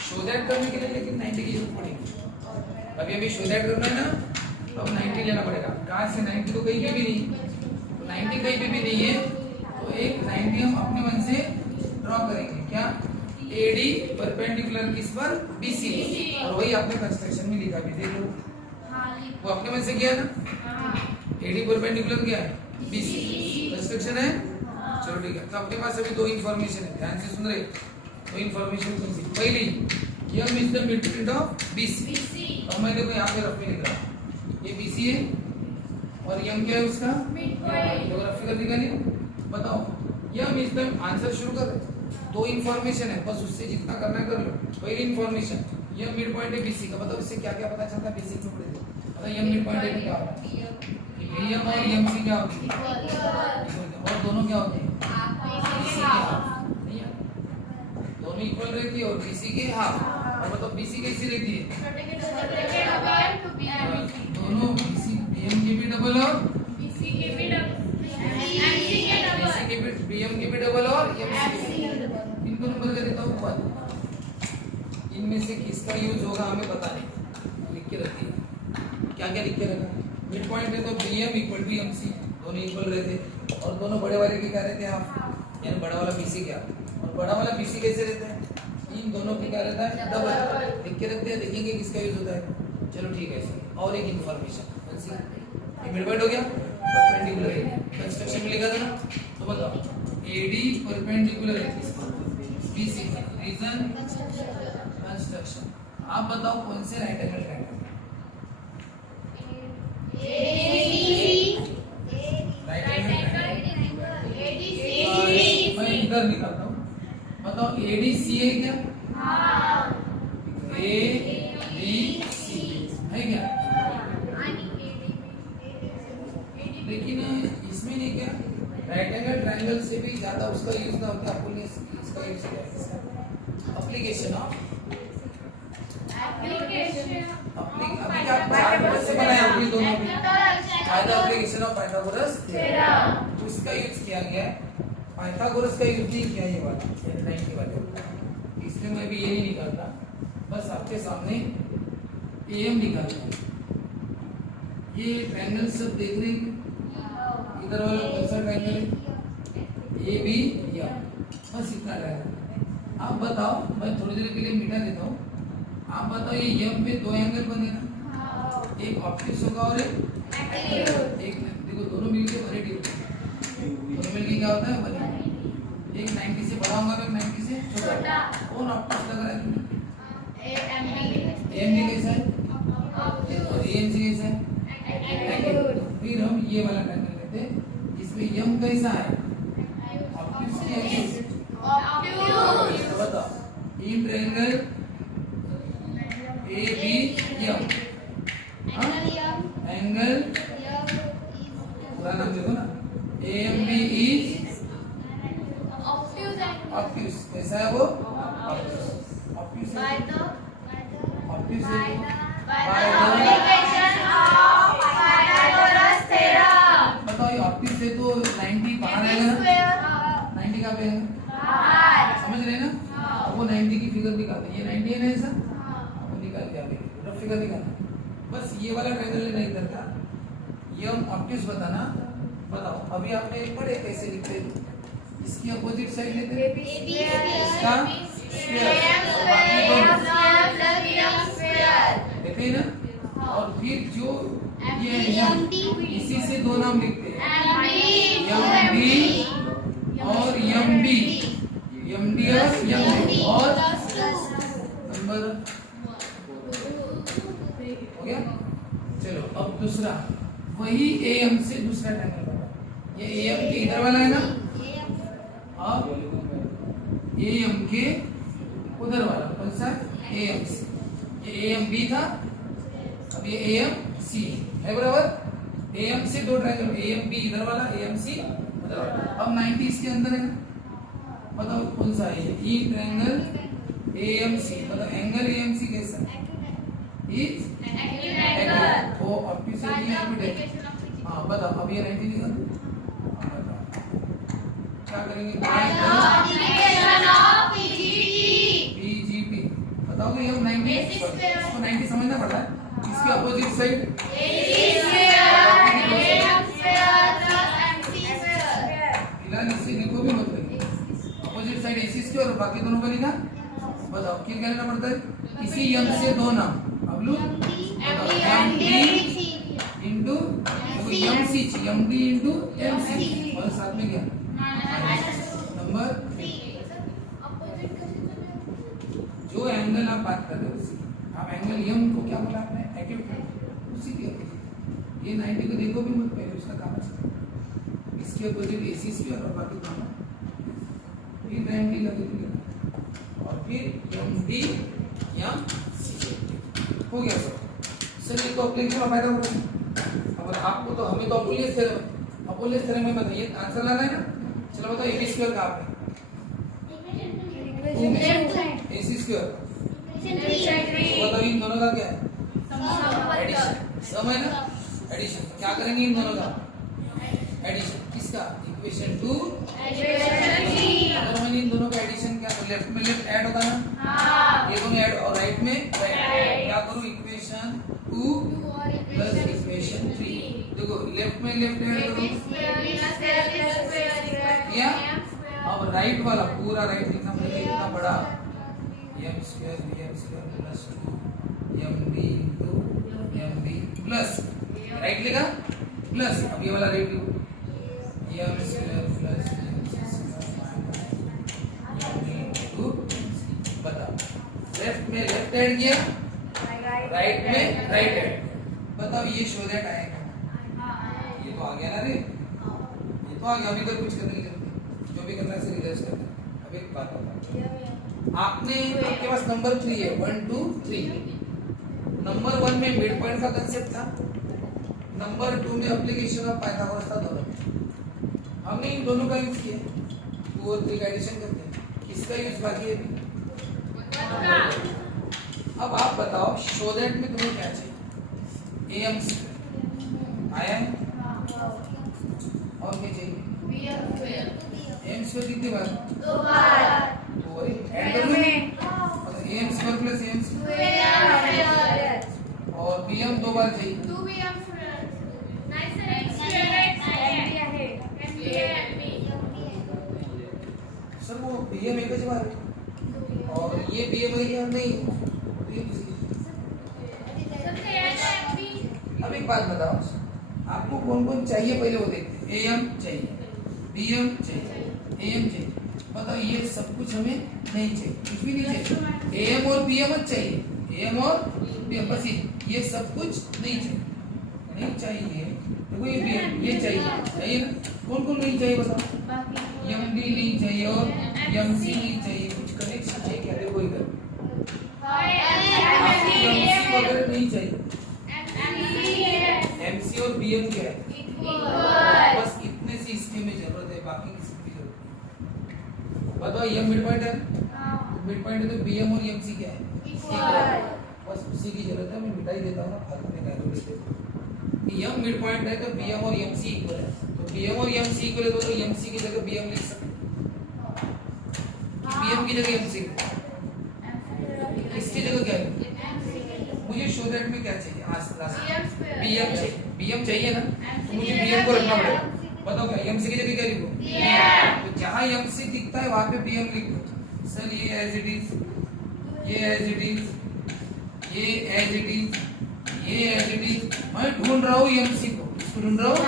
शो दैट करने के लिए लेकिन 90 की जरूरत पड़ेगी अभी शो दैट करना है ना तो अब 90 लेना पड़ेगा। कहाँ से 90 तो कहीं पे भी नहीं, तो 90 कहीं पे भी नहीं है, तो एक 90 हम अपने मन से ड्रॉ करेंगे। क्या? AD परपेंडिकुलर किस पर? BC। और वही आपने कंस्ट्रक्शन में लिखा भी, देख लो वो अपने मन से किया ना। AD परपेंडिकुलर क्या है? BC कंस्ट्रक्शन है। चलो ठीक है, तो अपने पास अभी दो इंफॉर्मेशन है, ध्यान से सुन रहे। दो इंफॉर्मेशन कौन सी? पहली, M is the midpoint of BC। अब मैं देखो यहाँ पे रफ में लिख रहा हूँ, ये BC है और यम क्या है उसका? मिडपॉइंट। तो रफ फिगर निकालिए, बताओ यम इज द, आंसर शुरू कर। दो इंफॉर्मेशन है, बस उससे जितना करना है कर लो। पहली इंफॉर्मेशन, यम मिडपॉइंट है BC का, मतलब इससे क्या क्या पता चलता है? बेसिक में पढ़े थे, मतलब यम मिडपॉइंट है क्या होता है? यम और MC क्या होती है? और दोनों क्या होते हैं? BC के हाफ। दोनों इक्वल रहती है और BC के हाफ। और मतलब BC कैसी रहती है? दोनों BC BM के भी डबल और BC के भी BM के भी डबल और MC के। इनको नंबर कर देता हूँ बात। इनमें से किसका यूज होगा हमें पता नहीं, लिख के रखिए। क्या क्या लिख के रखा? मिड पॉइंट है तो BM इक्वल टू MC, दोनों इक्वल रहते, और दोनों बड़े वाले के क्या रहते हैं? हाफ, यानी बड़ा वाला BC क्या, और बड़ा वाला BC कैसे रहता है? इन दोनों के क्या रहता है? डबल। लिख के रखते हैं, देखेंगे किसका यूज होता है। चलो ठीक है। और एक इंफॉर्मेशन, ये मिड पॉइंट हो गया, परपेंडिकुलर है, कंस्ट्रक्शन में लिखा था ना। तो बताओ AD परपेंडिकुलर है किसका? BC का। Reason construction. आप बताओ कौन से right angle triangle? Right angle मैं इधर निकालता हूँ, बताओ ADC है क्या? ADC है क्या? लेकिन इसमें नहीं क्या, राइट एंगल ट्रायंगल से भी ज्यादा उसका यूज ना होता है। आपको इसका यूज किया है, एप्लीकेशन ऑफ अभी क्या पाइथागोरस से बनाया अपनी दोनों भी, एप्लीकेशन ऑफ पाइथागोरस थ्योरम, उसका यूज किया गया है। पाइथागोरस का यूज नहीं किया ये वाला 90 वाले, इसलिए मैं भी ये नहीं निकालता, बस आपके सामने AM निकालता हूँ। ये ट्रायंगल सब देख रहे हैं, इधर वाला कौन सा ट्रायंगल है? AB या, बस इतना ट्रायंगल। आप बताओ, मैं थोड़ी देर के लिए मिटा देता हूँ। आप बताओ ये यम पे दो एंगल बने ना, एक ऑब्टयूज होगा और एक देखो दोनों मिलके 180 होगा, दोनों मिलके क्या होता है 180। एक 90 से बड़ा होगा, एक 90 से छोटा। कौन ऑब्टयूज लग रहा है? AMB कैसा है और ANC कैसा है? फिर हम ये वाला ट्रायंगल लेते हैं, इसमें यम कैसा है? ऑब्टयूज की एक्सिस। बताओ इन ट्रायंगल ABM एंगल पूरा नाम देखो ना, AMB इज ऑब्ट्यूज। कैसा है वो? Obtuse by the application of Pythagoras theorem. बताओ ये ऑब्ट्यूज है तो 90 बाहर आएगा ना, 90 कहाँ पे आएगा? समझ रहे ना? वो 90 की फिगर निकालते, ये 90 है ना ऐसा, निकाल के आगे रफ फिगर निकालना। बस ये वाला ट्रायंगल लेना इधर का, यम ऑब्ट्यूज बताना। बताओ अभी आपने एक पढ़े कैसे लिखते हैं, इसकी अपोजिट साइड लेते हैं, इसका देखे ना। और फिर जो ये इसी से दो नाम लिखते हैं, MD और MB, MD और नंबर हो गया। चलो अब दूसरा, वही AM से दूसरा ट्रायंगल बताओ। ये AM के इधर वाला है ना, अब AM के उधर वाला कौन सा? AMC। ये AMB था, अब ये AMC है, बराबर। AM से दो ट्रायंगल, AMB इधर वाला, AMC उधर वाला। अब 90 इसके अंदर है ना, बताओ कौन सा है? ये ट्रायंगल AMC, मतलब एंगल AMC कैसा है? इज वो ऑब्ट्यूज से एलिमिनेट। हां बताओ अब ये 90 निकाल, क्या करेंगे? एप्लीकेशन ऑफ PGP, बताओगे यम 90 इसको 90 समझना पड़ता है। इसके अपोजिट साइड फिलहाल इससे लिखो भी मत लगे। अपोजिट साइड AC स्क्वायर और बाकी दोनों का लिखा। बताओ क्या क्या लेना पड़ता है? इसी यम से दो नाम अब लो यम डी इंटू यम सी और साथ में क्या नंबर जो एंगल आप बात कर रहे हो उसी आप एंगल यम को क्या बोला आपने एक्यूट उसी के ये 90 को देखो भी मत पहले उसका काम है। इसके अपोजिट AC स्क्वायर और बाकी दोनों फिर 90 लगे और फिर यम डी यम सी हो गया सब। सर ये तो एप्लीकेशन में फायदा होगा। अब आपको तो हमें तो अपोलियस थ्योरम में बताइए आंसर लाना है ना। चलो बताओ AB स्क्वायर का आपने AC स्क्वायर बताओ इन दोनों का क्या है एडिशन सम है ना। एडिशन क्या करेंगे इन दोनों का एडिशन किसका इक्वेशन 2 अगर मैंने इन दोनों का एडिशन क्या तो लेफ्ट में लेफ्ट ऐड होगा ना ये दोनों ऐड और राइट में क्या करूं इक्वेशन 2 प्लस इक्वेशन 3 देखो लेफ्ट में लेफ्ट ऐड करो या अब राइट वाला पूरा राइट लिखना पड़ेगा इतना बड़ा m square plus 2 mb into mb plus right लिखा प्लस अब ये वाला राइट लिखो m स्क्वायर प्लस बताओ लेफ्ट में लेफ्ट ऐड किया राइट में राइट ऐड बताओ ये शो दैट आएगा ये तो आ गया ना रे ये तो आ गया। अभी तो कुछ करने की जरूरत नहीं जो भी करना है रिजल्ट करना। अब एक बात बताओ आपने आपके पास नंबर 3 है 1 2 3 नंबर 1 में मिड पॉइंट का कांसेप्ट था नंबर 2 में एप्लीकेशन ऑफ पाइथागोरस था दोनों हमने इन दोनों का यूज किया 2 और 3 का एडिशन करते हैं किसका यूज बाकी है अब आप बताओ शो दैट में तुम्हें क्या चाहिए AM आया है और क्या चाहिए AM स्क्वायर कितनी बार 2 बार तो ऐड कर लो AM square plus AM square और BM 2 बार चाहिए 2 BM सर वो BM एक ही बार और ये BM है या नहीं अब एक बात बताओ आपको कौन कौन चाहिए पहले वो देखते हैं AM चाहिए BM चाहिए AM चाहिए बताओ ये सब कुछ हमें नहीं चाहिए कुछ भी नहीं चाहिए AM और BM चाहिए AM और BM बस ये सब कुछ नहीं चाहिए देखो ये BM ये चाहिए ना कौन कौन नहीं चाहिए बताओ MD नहीं चाहिए और MC नहीं चाहिए कुछ कनेक्शन चाहिए क्या देखो इधर MC वगैरह नहीं चाहिए MC और BM क्या है बस इतने से इसके में जरूरत है बाकी किसी की जरूरत नहीं। बताओ ये मिड पॉइंट है मिड पॉइंट है तो BM और MC क्या है बस उसी की जरूरत है। मैं मिटाई देता हूँ ना फालतू में कैलकुलेट यम मिड पॉइंट है तो BM और MC इक्वल है तो BM और MC इक्वल है तो MC की जगह BM लिख सकते BM की जगह MC इसकी जगह क्या है मुझे शो दैट में क्या चाहिए BM चाहिए ना तो मुझे BM को रखना पड़ेगा। बताओ क्या MC की जगह क्या लिखो तो जहाँ MC दिखता है वहाँ पे BM लिख दो सर ये एज इट इज ये एज इट इज ये एज इट इज ये एज इट इज मैं ढूंढ रहा हूँ MC को ढूंढ रहा हूँ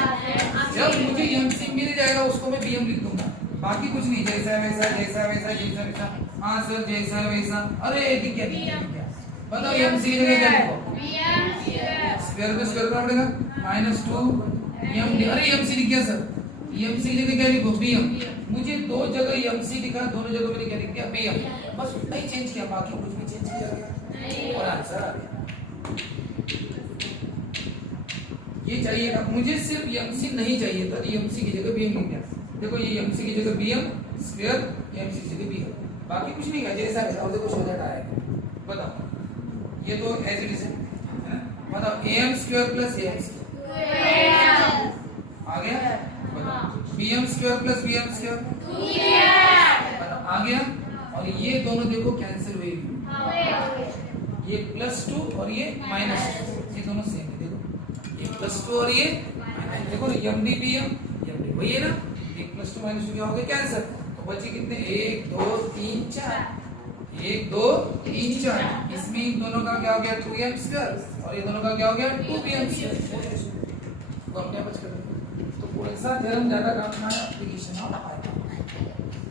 जब मुझे MC मिल जाएगा उसको मैं BM लिख दूंगा बाकी कुछ नहीं जैसा वैसा जैसा वैसा जैसा वैसा हाँ सर जैसा वैसा अरे दिख गया बताओ MC की जगह क्या लिखो स्क्वायर को स्क्वायर करना पड़ेगा -2 MD अरे MC लिख गया सर MC की जगह क्या लिखो BM मुझे दो जगह MC लिखा दोनों जगह मैंने क्या लिख दिया BM बस उतना ही चेंज किया बाकी कुछ भी चेंज किया गया और आंसर आ गया। ये चाहिए था मुझे सिर्फ MC नहीं चाहिए था MC की जगह BM लिख दिया देखो ये MC की जगह BM स्क्वायर MC की जगह BM बाकी कुछ नहीं है जैसा है और देखो शो दैट आएगा। बताओ ये तो एज इट इज है बताओ AM square plus AM square आ गया बताओ BM square plus BM square बताओ आ गया और ये दोनों देखो कैंसिल हुई, ये +2 और ये -2, ये दोनों सेम है। देखो ये +2 और ये देखो ना, MD PM MD वही है ना, ये +2 -2 क्या हो गया कैंसिल, तो बची कितने 1 2 3 4, 1 2 3 4, इसमें इन दोनों का क्या हो गया 2m² और ये दोनों का क्या हो गया 2pm²। तो अपने आप कर तो कौन सा थ्योरम ज्यादा काम का है, application of Pythagoras.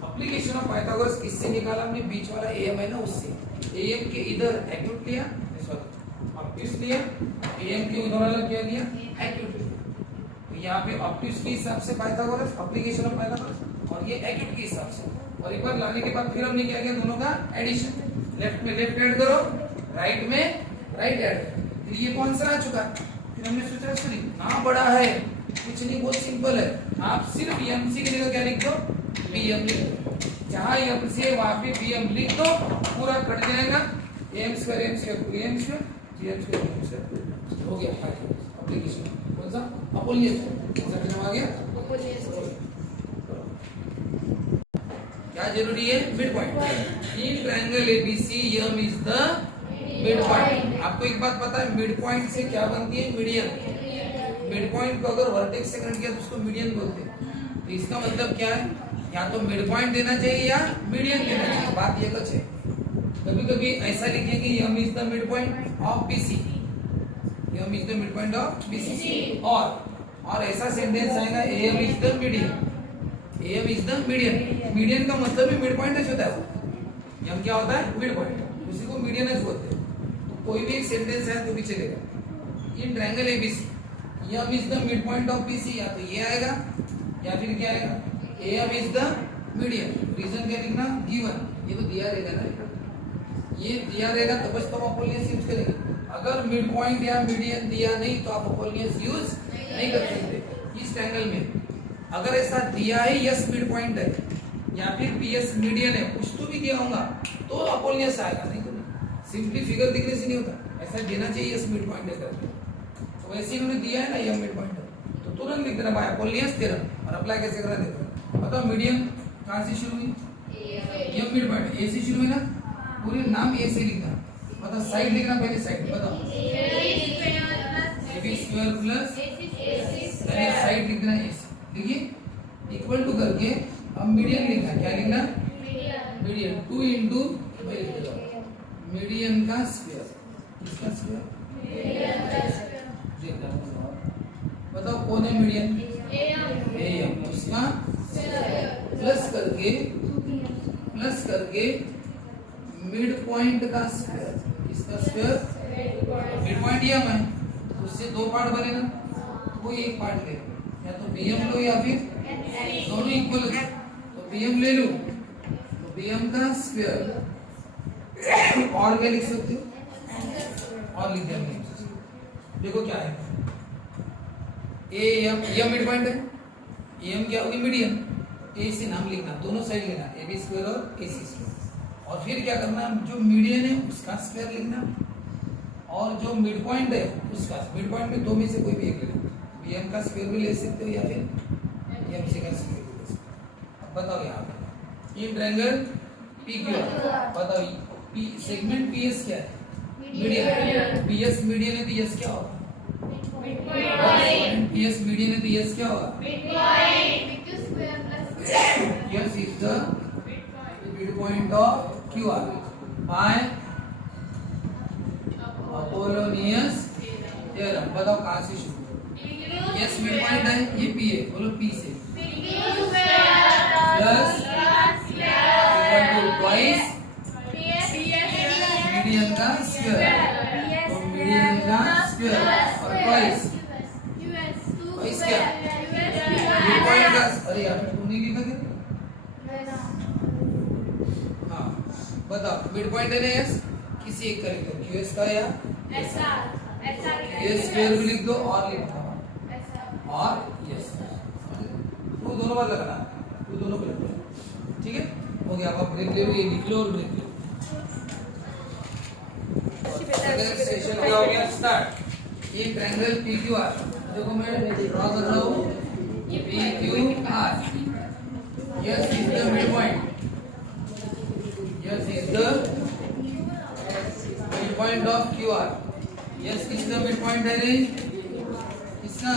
Application of Pythagoras किससे निकाला हमने, बीच वाला am है ना उससे, am के इधर एक्यूट लिया, ऑब्ट्यूस लिया, am के उधर वाला क्या लिया एक्यूट लिया। तो यहाँ पे ऑब्ट्यूस के हिसाब से पाइथागोरस, एप्लीकेशन ऑफ पाइथागोरस, और ये एक्यूट के हिसाब से। और एक बार लाने के बाद फिर हमने क्या किया, दोनों का एडिशन, लेफ्ट में लेफ्ट ऐड करो, राइट में राइट ऐड करो, तो ये कौन सा आ चुका। फिर हमने सोचा सॉरी ना बड़ा है, कुछ नहीं, बहुत सिंपल है, आप सिर्फ एमसी की जगह क्या लिख दो बीएम लिख दो, जहां एम से वहां पे बीएम लिख दो, पूरा कट जाएगा, m² हो गया एप्लीकेशन। कौन सा अपोलियस, कौन सा नाम आ गया क्या जरूरी है, mid point. In triangle ABC M is the mid point. आपको एक बात पता है, मिड पॉइंट से क्या बनती है मीडियन। मिड पॉइंट को अगर वर्टेक्स से कनेक्ट किया तो उसको मीडियन बोलते हैं। तो इसका मतलब क्या है, या तो मिड पॉइंट देना चाहिए या मीडियन देना चाहिए, बात ये कुछ है। कभी कभी ऐसा लिखिए कि M is the mid point of BC, M is the mid point of BC, और ऐसा सेंटेंस आएगा M is the median, M is the median. Median का मतलब ही मिड पॉइंट होता है, वो एम क्या होता है मिड पॉइंट, उसी को मीडियन बोलते हैं। तो कोई भी एक सेंटेंस है तो भी चलेगा। In triangle ABC M is the mid point of BC, या तो ये आएगा या फिर क्या आएगा M is the median. Reason क्या लिखना, गिवन, ये तो दिया रहेगा ना, ये दिया रहेगा तो बस तो आप अपोलियस यूज करेंगे। अगर मिड पॉइंट या मीडियन दिया नहीं तो आप अपोलियस यूज नहीं कर सकते। इस ट्रायंगल में अगर ऐसा दिया है यस मिड पॉइंट है या फिर पीएस मीडियन है, कुछ तो भी दिया होगा तो अपोलियस आएगा, नहीं तो नहीं। सिंपली फिगर दिखने से नहीं होता, ऐसा देना चाहिए यस मिड पॉइंट है करके। तो वैसे इन्होंने दिया है ना यह मिड पॉइंट है, तो तुरंत लिख देना बाय अपोलियस थ्योरम। और अप्लाई कैसे करना देखो, बताओ मीडियन कहां से शुरू हुई, यह मिड पॉइंट ए से शुरू हुई ना, पूरे नाम ए से लिखना, बताओ साइड लिखना, पहले साइड बताओ ab स्क्वायर प्लस पहले साइड लिखना ए से, देखिए इक्वल टू करके अब मीडियन लिखना, क्या लिखना मीडियन 2 इंटू मीडियन का स्क्वायर, किसका स्क्वायर बताओ कौन है मीडियन, एम, उसका प्लस करके मिड पॉइंट का स्क्वायर, इसका स्क्वायर मिड पॉइंट एम है, उससे दो पार्ट बनेगा, कोई एक पार्ट ले, या तो बीएम लो या फिर दोनों इक्वल है, तो बीएम ले लो, तो बीएम का स्क्वायर, और क्या लिख सकते हो, और लिख देंगे। देखो क्या है, एम मिड पॉइंट है, एम क्या होगी मीडियन, ए से नाम लिखना, दोनों साइड लेना, ए बी स्क्वायर और ए सी स्क्वायर, और फिर क्या करना, जो मीडियन है उसका स्क्वायर लिखना, और जो मिड पॉइंट है उसका, मिड पॉइंट में दो में से कोई भी एक लेना, बीएम का स्क्वायर भी ले सकते हो या फिर एम सी का स्क्वायर भी ले सकते हो। अब बताओ यहाँ पे इन ट्रायंगल पी क्यू आर, बताओ पी सेगमेंट पीएस क्या है, मीडियन, पीएस मीडियन है तो यस क्या होगा, पीएस मीडियन है तो यस क्या होगा, S is the mid point of Q R by Apollonius theorem. बताओ कहां से शुरू, यस मिड पॉइंट है, ये पी है, बोलो पी से plus equal to twice median का स्क्वायर, तो मीडियन का स्क्वायर और ट्वाइस क्या मिड पॉइंट का, अरे यार तुम नहीं लिखा क्या, हाँ बताओ मिड पॉइंट है ना यस, किसी एक करेक्टर यूएस का या ये स्क्वायर भी लिख दो और लिख दो और यस, तो दोनों बार लगाना, तो दोनों को लिख दो, ठीक है हो गया। आप ब्रेक ले लो, ये लिख लो और ब्रेक लो। सेशन क्या हो गया स्टार्ट। ये ट्रायंगल PQR, देखो मैं ड्रॉ कर रहा हूँ PQR, yes is the mid point, yes is the mid point of Q R. Yes किसका मिड पॉइंट है रे? किसका?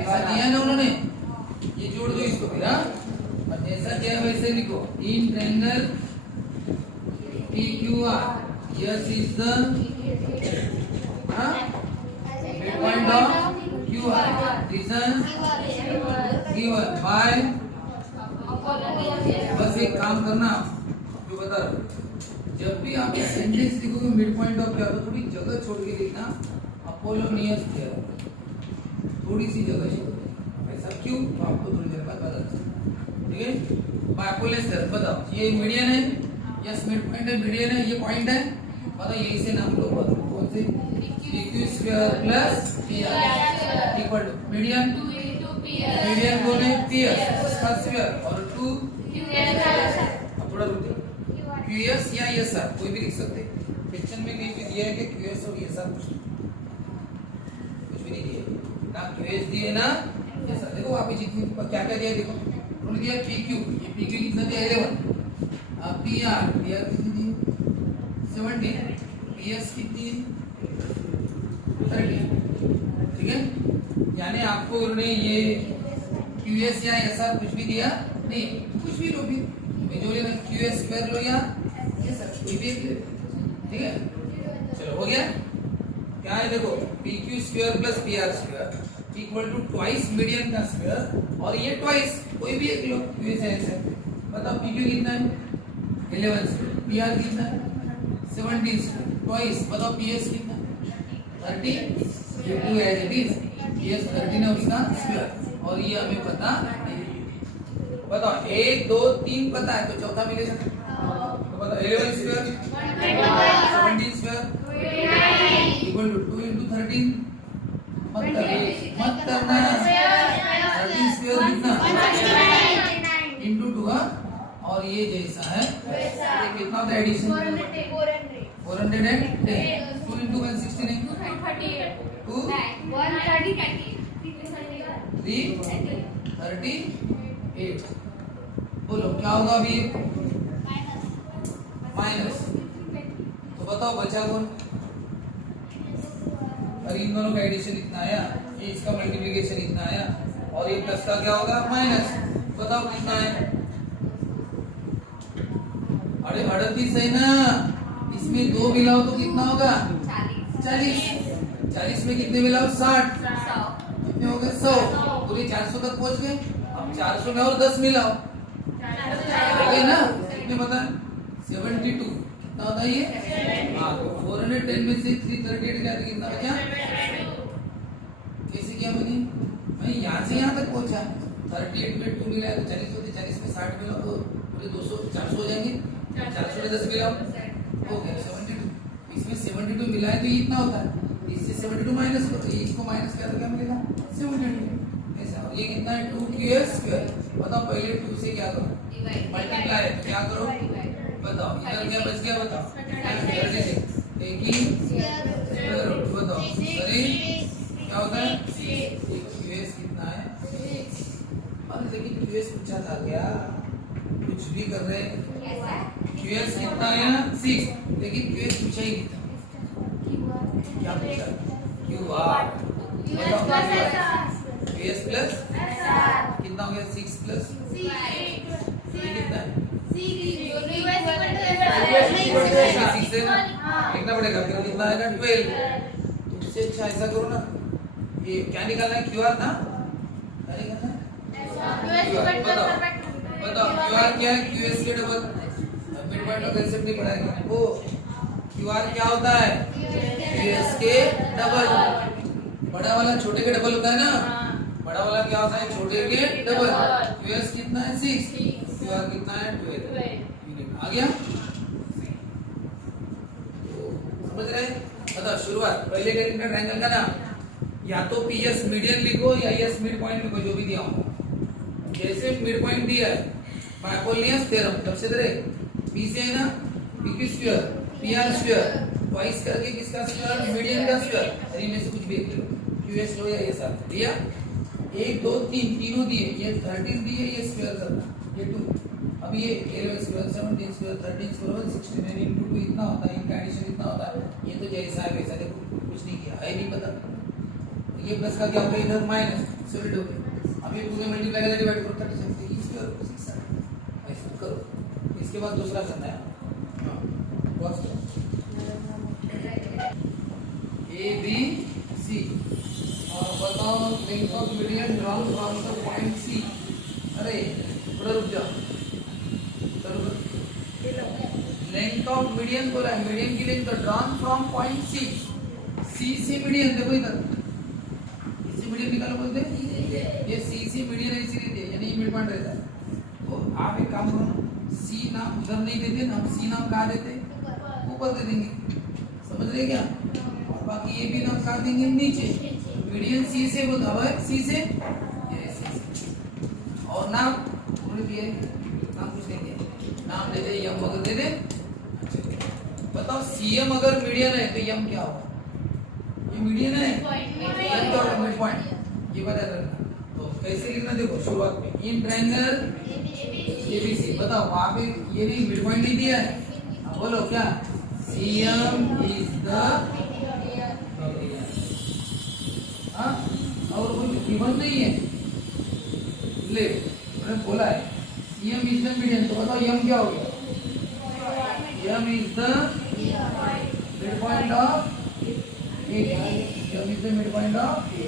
ऐसा दिया ना उन्होंने, ये जोड़ दो इसको फिर। और जैसा क्या है वैसे लिखो, in triangle P Q R S is the mid point of Q R. Reason given by. बस एक काम करना जो बता रहा हूं, जब भी आप सेंटेंस लिखोगे मिड पॉइंट ऑफ क्या, तो थोड़ी जगह छोड़ के लिखना। अपोलोनियस थ्योरम, थोड़ी सी जगह छोड़, ऐसा क्यों? तो आपको थोड़ी देर बाद बताता हूं, ठीक है। बाय अपोलोनियस थ्योरम बताओ, ये मीडियन है, यस मिड पॉइंट है, मीडियन है, ये पॉइंट है, बताओ यही से नाम लो। कौन से? PQ square plus PR equal to median. Median कौन है? PS इसका स्क्वायर और 2 अब थोड़ा रुक जाओ, QS या SR कोई भी लिख सकते। क्वेश्चन में कहीं भी दिया है कि QS और SR कुछ भी नहीं दिया ना, QS दिए ना SR। देखो आप जितनी क्या क्या दिया देखो, उन्होंने दिया PQ, ये PQ कितना दिया 11, PR कितनी दी 17, PS कितनी 30, ठीक है। यानी आपको उन्होंने ये QS या SR कुछ भी दिया नहीं, कुछ भी लो, फिर जो लेना QS स्क्वायर लो या SR कोई भी एक ले, ठीक है। चलो हो गया। क्या है देखो, PQ square plus PR square equal to twice median का स्क्वायर, और ये ट्वाइस कोई भी एक लो QS या SR। बताओ PQ कितना है 11 स्क्वायर, PR कितना है 17 स्क्वायर, ट्वाइस बताओ PS कितना 30, ये 2 एज इट इज, PS 13 है उसका स्क्वायर, और ये हमें पता नहीं। बताओ 1 2 3 पता है, तो चौथा मिलेगा। तो बताओ 11 square 17 square equal to 2 into 13, मत करना 13 स्क्वायर कितना into 2, और ये जैसा है ये कितना होता है एडिशन 410, 2 into 116 है 2 338। बोलो क्या होगा अभी? माइनस। तो बताओ बचा कौन? और इन दोनों का एडिशन इतना आया, ये इसका मल्टीप्लिकेशन इतना आया, और ये प्लस का क्या होगा माइनस। बताओ कितना है? 38 है ना, इसमें 2 मिलाओ तो कितना होगा 40, 40 में कितने मिलाओ 60, कितने हो गए 100, पूरे 400 तक पहुंच गए। अब 400 में और 10 मिलाओ, हो गए ना, कितने पता है 72, कितना होता है ये? हाँ, तो 410 में से 338 गया तो कितना बचा? कैसे किया मैंने? मैं यहाँ से यहाँ तक पहुंचा, 38 में 2 मिलाया तो 40 होते, 40 में 60 मिलाओ तो पूरे 200 400 हो जाएंगे, 400 में 10 मिलाओ हो गया 72। इसमें 72 मिलाए तो ये इतना होता है, इससे 72 माइनस करो, इसको माइनस किया तो क्या मिलेगा 72 ऐसा। और ये कितना है 2QS स्क्वायर। बताओ पहले 2 से क्या करो मल्टीप्लाई, तो क्या करो बताओ, इधर क्या बच गया बताओ 36, बताओ सॉरी क्या होता है QS कितना है? लेकिन QS पूछा था क्या? कुछ भी कर रहे हैं। QS कितना है 6, लेकिन QS पूछा ही नहीं था। क्या पूछा? QR QS प्लस कितना हो गया 6 प्लस कितना है? लिखना पड़ेगा, फिर कितना आएगा 12। तो इससे अच्छा ऐसा करो ना, ये क्या निकालना है QR ना, क्या निकालना है QR। बताओ QR क्या है? QS के डबल। मिड पॉइंट का कांसेप्ट नहीं पढ़ाएगा वो। QR क्या होता है? QS के डबल। बड़ा वाला छोटे के डबल होता है ना, बड़ा वाला क्या होता है? छोटे के डबल। QS कितना है 6, QR कितना है 12। आ गया? समझ रहे? बताओ शुरुआत पहले करेंगे ट्रायंगल का नाम, या तो PS मीडियन लिखो या S मिड पॉइंट लिखो, जो भी दिया होगा। जैसे मिड पॉइंट दिया है अपोलोनियस थ्योरम, तब से दे P से है ना PQ square PR square twice करके किसका स्क्वायर? मीडियन का स्क्वायर। अरे में से कुछ भी एक लो, QS लो या SR दिया, 1 2 3 तीनों दिए, ये 13 दिए, ये स्क्वायर करना, ये 2। अब अब ये 11 स्क्वायर 17 स्क्वायर 13 स्क्वायर 16 यानी इनटू 2 इतना होता है, इनका एडिशन इतना होता है। ये तो जैसा है वैसा, देखो कुछ नहीं किया है, नहीं पता। ये प्लस का क्या होगा, इधर माइनस सॉलिड हो गया। अब ये पूरे मल्टीप्लाई करके डिवाइड करो 37 इसके और 6 ऐसे करो। इसके बाद दूसरा करना है। हां फर्स्ट ए बी सी और बताओ length of median drawn from the point C. अरे थोड़ा रुक जाओ, लेंथ ऑफ मीडियन बोला है, मीडियन की length drawn from point C. C से मीडियन देखो इधर, इसी मीडियन निकालो बोलते हैं। ये सी से मीडियन ऐसी रहती है, यानी मिड पॉइंट रहता है। तो आप एक काम करो, सी नाम उधर नहीं देते ना, हम सी नाम कहाँ देते, ऊपर दे देंगे, समझ रहे क्या। और बाकी ये भी नाम कहाँ देंगे, नीचे। मीडियन सी से बोलता है, सी से ये सी से। और नाम उन्होंने दिए, नाम कुछ नहीं दिया, नाम दे दे यम अगर दे दे। बताओ सीएम अगर मीडियन है तो यम क्या होगा, ये मीडियन है, यम क्या होगा, मिड पॉइंट। ये बता रखना। तो कैसे लिखना देखो, शुरुआत में इन ट्रायंगल एबीसी, बताओ वहां पे ये नहीं मिड पॉइंट नहीं दिया है। अब बोलो क्या, सीएम इज द हाँ, और कोई गिवन नहीं है, ले मैंने बोला है सीएम इज द मीडियन। तो बताओ यम क्या हो गया, M is the mid point of A, M is the mid point of A.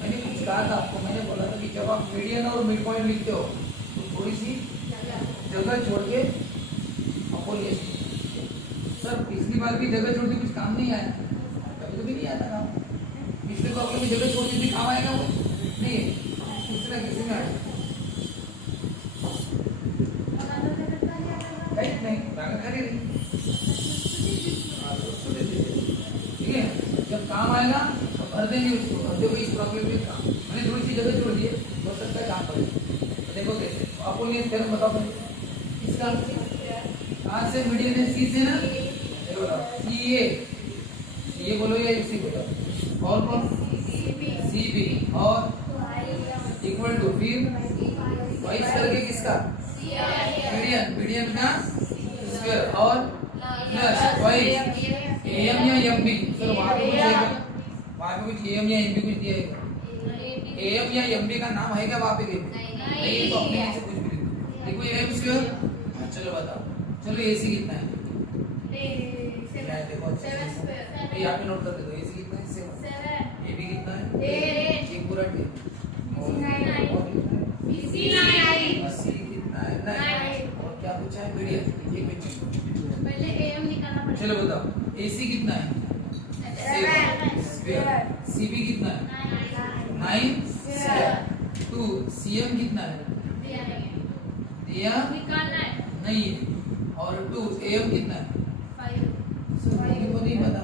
मैंने कुछ कहा था आपको, मैंने बोला था कि जब आप मीडियन और मिड पॉइंट लिखते हो तो थोड़ी सी जगह छोड़ के आपको ये सर पिछली बार भी जगह छोड़ के कुछ काम नहीं आया, कभी कभी नहीं आता काम। पिछले प्रॉब्लम में जगह छोड़ के भी काम आएगा वो नहीं, किसी ना किसी में आएगा। नहीं लागत खरी नहीं, ठीक है। जब काम आएगा तो भर देंगे उसको, भर दो इस प्रॉब्लम में काम। मैंने थोड़ी सी जगह छोड़ दी है, हो सकता है काम पड़े। तो देखो कैसे आपको ये थ्योरम बताओ पहले इसका। कहाँ से मीडियन है, सी से ना, सी ए बोलो या सी बोलो, और कौन सी बी, और इक्वल टू फिर वाइस करके किसका, मीडियन, मीडियन का स्क्वायर और प्लस वाइस एम या एम बी। सर वहां पे कुछ एम या एम बी कुछ दिया है, एम या एम बी का नाम है क्या वहां पे, नहीं तो अपने से कुछ भी देखो एम स्क्वायर। चलो बताओ, चलो एसी कितना है, देखो यहाँ पे नोट कर दे दो, एसी कितना है 7, ए बी कितना है 8, एक पूरा 10, और सी कितना है 9, और क्या पूछा है मीडियन, एक मिनट पहले एम निकालना पड़ेगा। चलो बताओ एसी कितना है 7 सीबी कितना है 9 2 सीएम कितना है दिया निकालना है नहीं है, और 2 एम कितना है 5 को नहीं पता।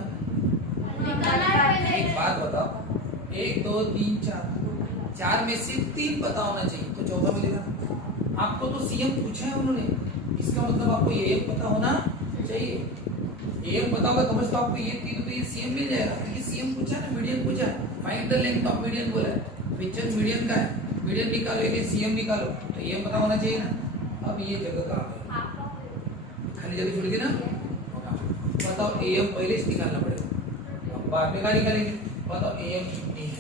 निकालना है पहले। एक बात बताओ, 1 2 3 4 में से 3 पता होना चाहिए, तो चौथा मिलेगा। आपको तो सीएम पूछा है उन्होंने, इसका मतलब आपको एम पता होना चाहिए। एम पता होगा तब तो आपको ये 3 तो ये सीएम मिल जाएगा, क्योंकि सीएम पूछा ना, मीडियन पूछा है। Find the length of median बोला है, पिक्चर मीडियन का है, मीडियन निकालो ये सीएम निकालो, तो एम पता होना चाहिए ना। अब ये जगह कहाँ है, खाली जगह छोड़ के ना बताओ, एम पहले से निकालना पड़ेगा, अब बाद में क्या निकालेंगे। बताओ एम कितनी है,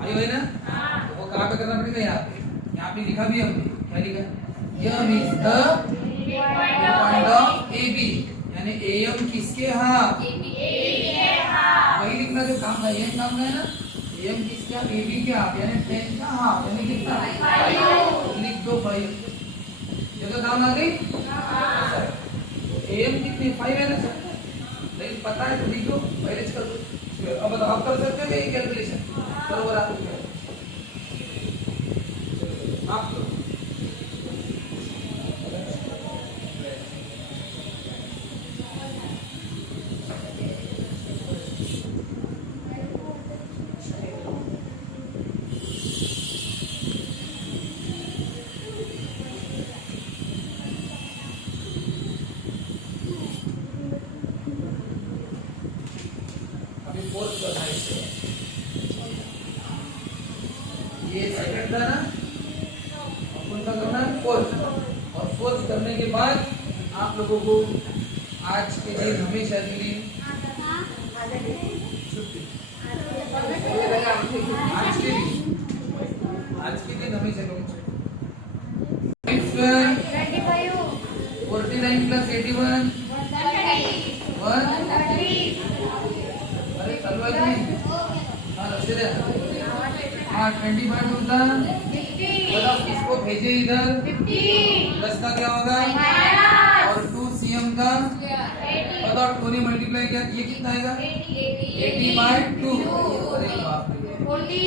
5 है ना, तो वो कहाँ पे करना पड़ेगा, यहाँ पे लिखा भी हमने, क्या लिखा, M is the point of A B, यानी एम किसके हाफ, वही लिखना जो काम है, एम काम है ना, एम किसके हाफ, ए बी के हाफ, यानी 10 का हाफ, यानी कितना 5, लिख दो 5, जगह काम आ गई। एम कितनी 5 है ना सर, लेकिन पता है तो लिख दो, पहले कर दो। अब बताओ आप कर सकते हो ये कैलकुलेशन, बराबर आप फोर्थ करना है इसको। ये सेकंड था ना, आप लोगों को आज के दिन हमेशा के लिए छुट्टी। आज के दिन हमेशा के लिए छुट्टी। 49 प्लस 81 अरे चालू आहे की नाही? हाँ लक्ष द्या। हाँ 25 होता। बताओ किसको भेजे इधर? 10 का क्या होगा? और 2 CM का बताओ 2 ने मल्टीप्लाई किया ये कितना आएगा? 80/2। अरे बाप रे।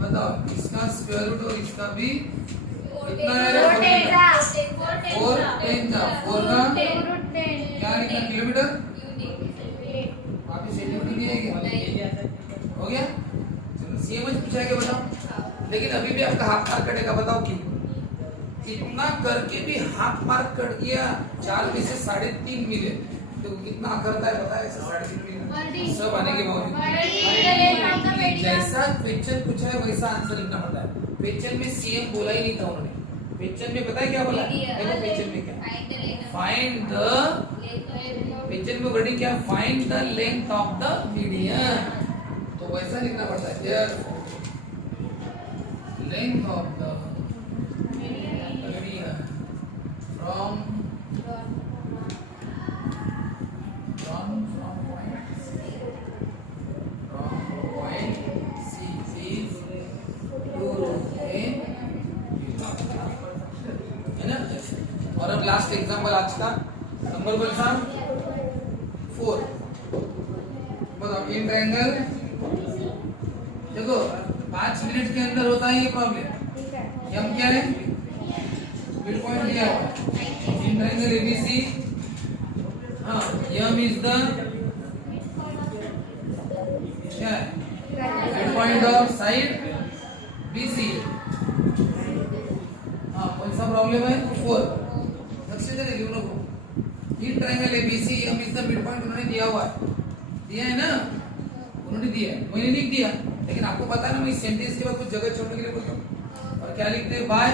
बताओ इसका स्क्वायर रूट और इसका भी कितना आएगा? 4 10 का 4 का क्या लिखना किलोमीटर? वापिस सेंटीमीटर नहीं आएगा? हो गया? चलो CM पूछा है क्या बताओ? लेकिन अभी भी आपका हाफ मार्क कटेगा बताओ क्यों? इतना करके भी हाफ मार्क कट गया। 4 में से 3.5 मिले तो कितना करता है पता है? 3.5 मिले सब आने के बावजूद जैसा क्वेश्चन पूछा है वैसा आंसर लिखना पड़ता है। क्वेश्चन में CM बोला ही नहीं था उन्होंने। क्वेश्चन में पता है क्या बोला? देखो क्वेश्चन में क्या फाइंड द क्वेश्चन में वर्डिंग क्या? Find the length of the median. तो वैसा लिखना पड़ता है। There length of the median from point C is to A है ना? और अब लास्ट एग्जांपल आज का नंबर बोल साहब 4। बताओ इन ट्रायंगल देखो 5 मिनट के अंदर होता है ये प्रॉब्लम। यम क्या है? मिड पॉइंट दिया हुआ है इन ट्रायंगल ABC। हाँ यम इज द क्या है? Mid point of side BC। हाँ कौन सा प्रॉब्लम है? 4। लक्ष्य से लिख लो। In triangle ABC M is the mid point उन्होंने दिया हुआ है। दिया है ना? उन्होंने दिया है मैंने लिख दिया। लेकिन आपको पता है ना मैं इस सेंटेंस के बाद कुछ जगह छोड़ने के लिए बोलता हूँ। और क्या लिखते हैं? Bye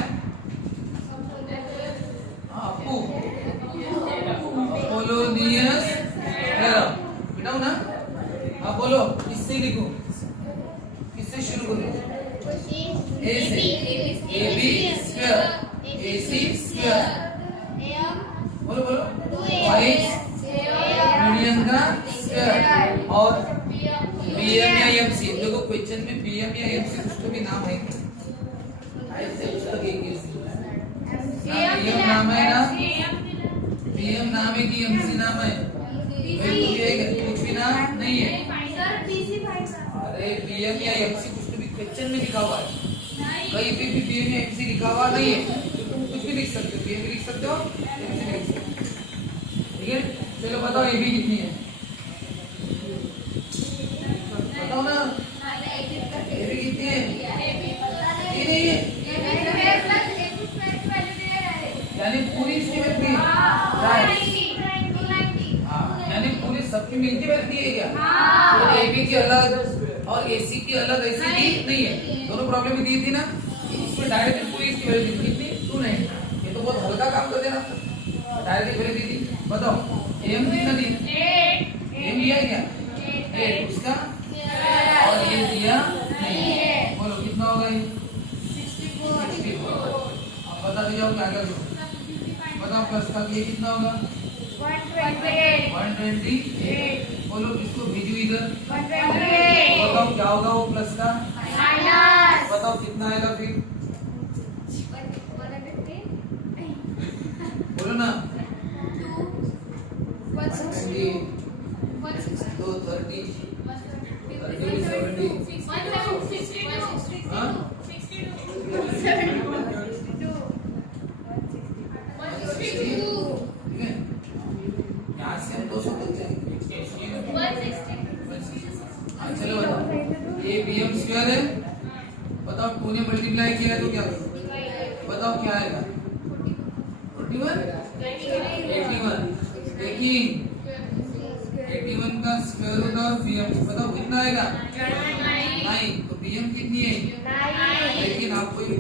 Apollonius theorem. बिठाओ ना? हाँ बोलो किससे लिखूं? किससे शुरू करूं? A से AB स्क्वायर AC स्क्वायर बोलो बोलो twice मीडियन का स्क्वायर और BM या MC। देखो क्वेश्चन में BM या MC कुछ तो भी नाम है। ऐसे पुस्तक एक BM नाम है ना? BM नाम है कि MC नाम है? कुछ भी नाम नहीं है। अरे BM या MC कुछ तो भी क्वेश्चन में लिखा हुआ है। कहीं पे भी BM या MC लिखा हुआ नहीं है तो तुम कुछ भी लिख सकते हो। BM लिख सकते हो MC लिख सकते हो। ठीक है चलो बताओ AB कितनी है? बताओ ना AB कितनी है? ये नहीं है यानी पूरी इसकी वैल्यू यानी पूरी सबकी मिलती वैल्यू है क्या? तो AB की अलग और AC की अलग ऐसी की नहीं है। दोनों प्रॉब्लम में दी थी ना? इसमें डायरेक्ट पूरी इसकी वैल्यू दी थी 2 नहीं। ये तो बहुत हल्का काम कर देना। डायरेक्ट वैल्यू दी थी। बताओ M कितना दी? M दिया है क्या? 8 उसका और ये दिया नहीं। बोलो कितना होगा ये? 64। अब बता दीजिए क्या क्या करो। बताओ प्लस का ये कितना होगा? 128। बोलो इसको भेजो इधर। बताओ क्या होगा वो प्लस का? बताओ कितना आएगा फिर? बोलो ना 120 तो 30 30 70 हाँ 62 ठीक है। यहाँ से हम 200 तक जाएंगे। चलो बताओ ये BM स्क्वायर है। बताओ 2 ने मल्टीप्लाई किया है तो क्या करो? बताओ क्या आएगा? 41 81 का स्क्वायर रूट ऑफ BM बताओ कितना आएगा? 9। तो BM कितनी है? लेकिन आपको ये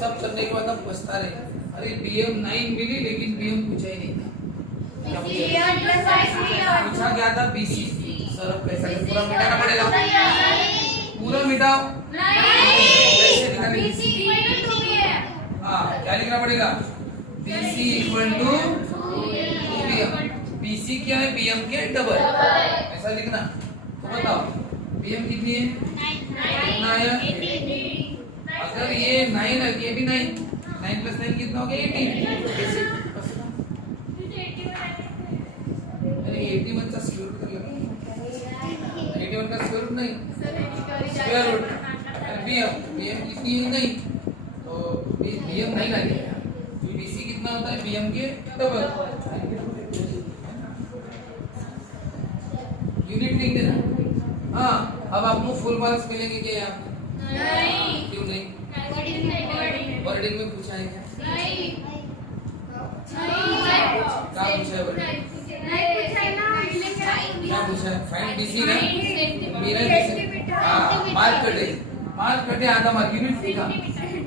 सब करने के बाद हम पछता रहे, अरे BM 9 मिली लेकिन BM पूछा ही नहीं था। क्या पूछा गया था? BC। सर अब कैसा पूरा मिटाना पड़ेगा, पूरा मिटाओ। कैसे निकालेंगे? हाँ क्या लिखना पड़ेगा? BC equal to 2BM। BC क्या है? BM के डबल, ऐसा लिखना। तो बताओ BM कितनी है? कितना है? अगर ये 9 है ये भी 9, 9 प्लस 9 कितना हो गया? 18। अरे 81 का स्क्वायर रूट कर लगा, 81 का स्क्वायर रूट नहीं, स्क्वायर रूट। BM कितनी है? नहीं, तो BM नहीं लगेगा। BC कितना होता है? BM के डबल। यूनिट लिख देना। हाँ अब आप लोग फुल मार्क्स मिलेंगे क्या यहाँ? क्यों नहीं? वर्डिंग में पूछा है क्या? क्या पूछा है वर्डिंग? क्या पूछा है? फाइंड BC ना, मार्क कटे, मार्क कटे आधा मार्क। यूनिट लिखा,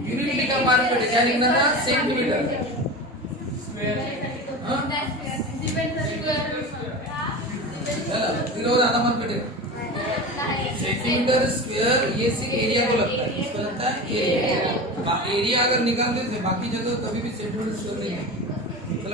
यूनिट लिखा, मार्क कटे, क्या लिखना था? सेंटीमीटर चलो आधा मार्क कटे। सेंटीमीटर स्क्वायर ये सिर्फ एरिया को लगता है, इसको लगता है एरिया। एरिया अगर निकाल देते बाकी जगह कभी भी सेंटीमीटर स्क्वायर नहीं है।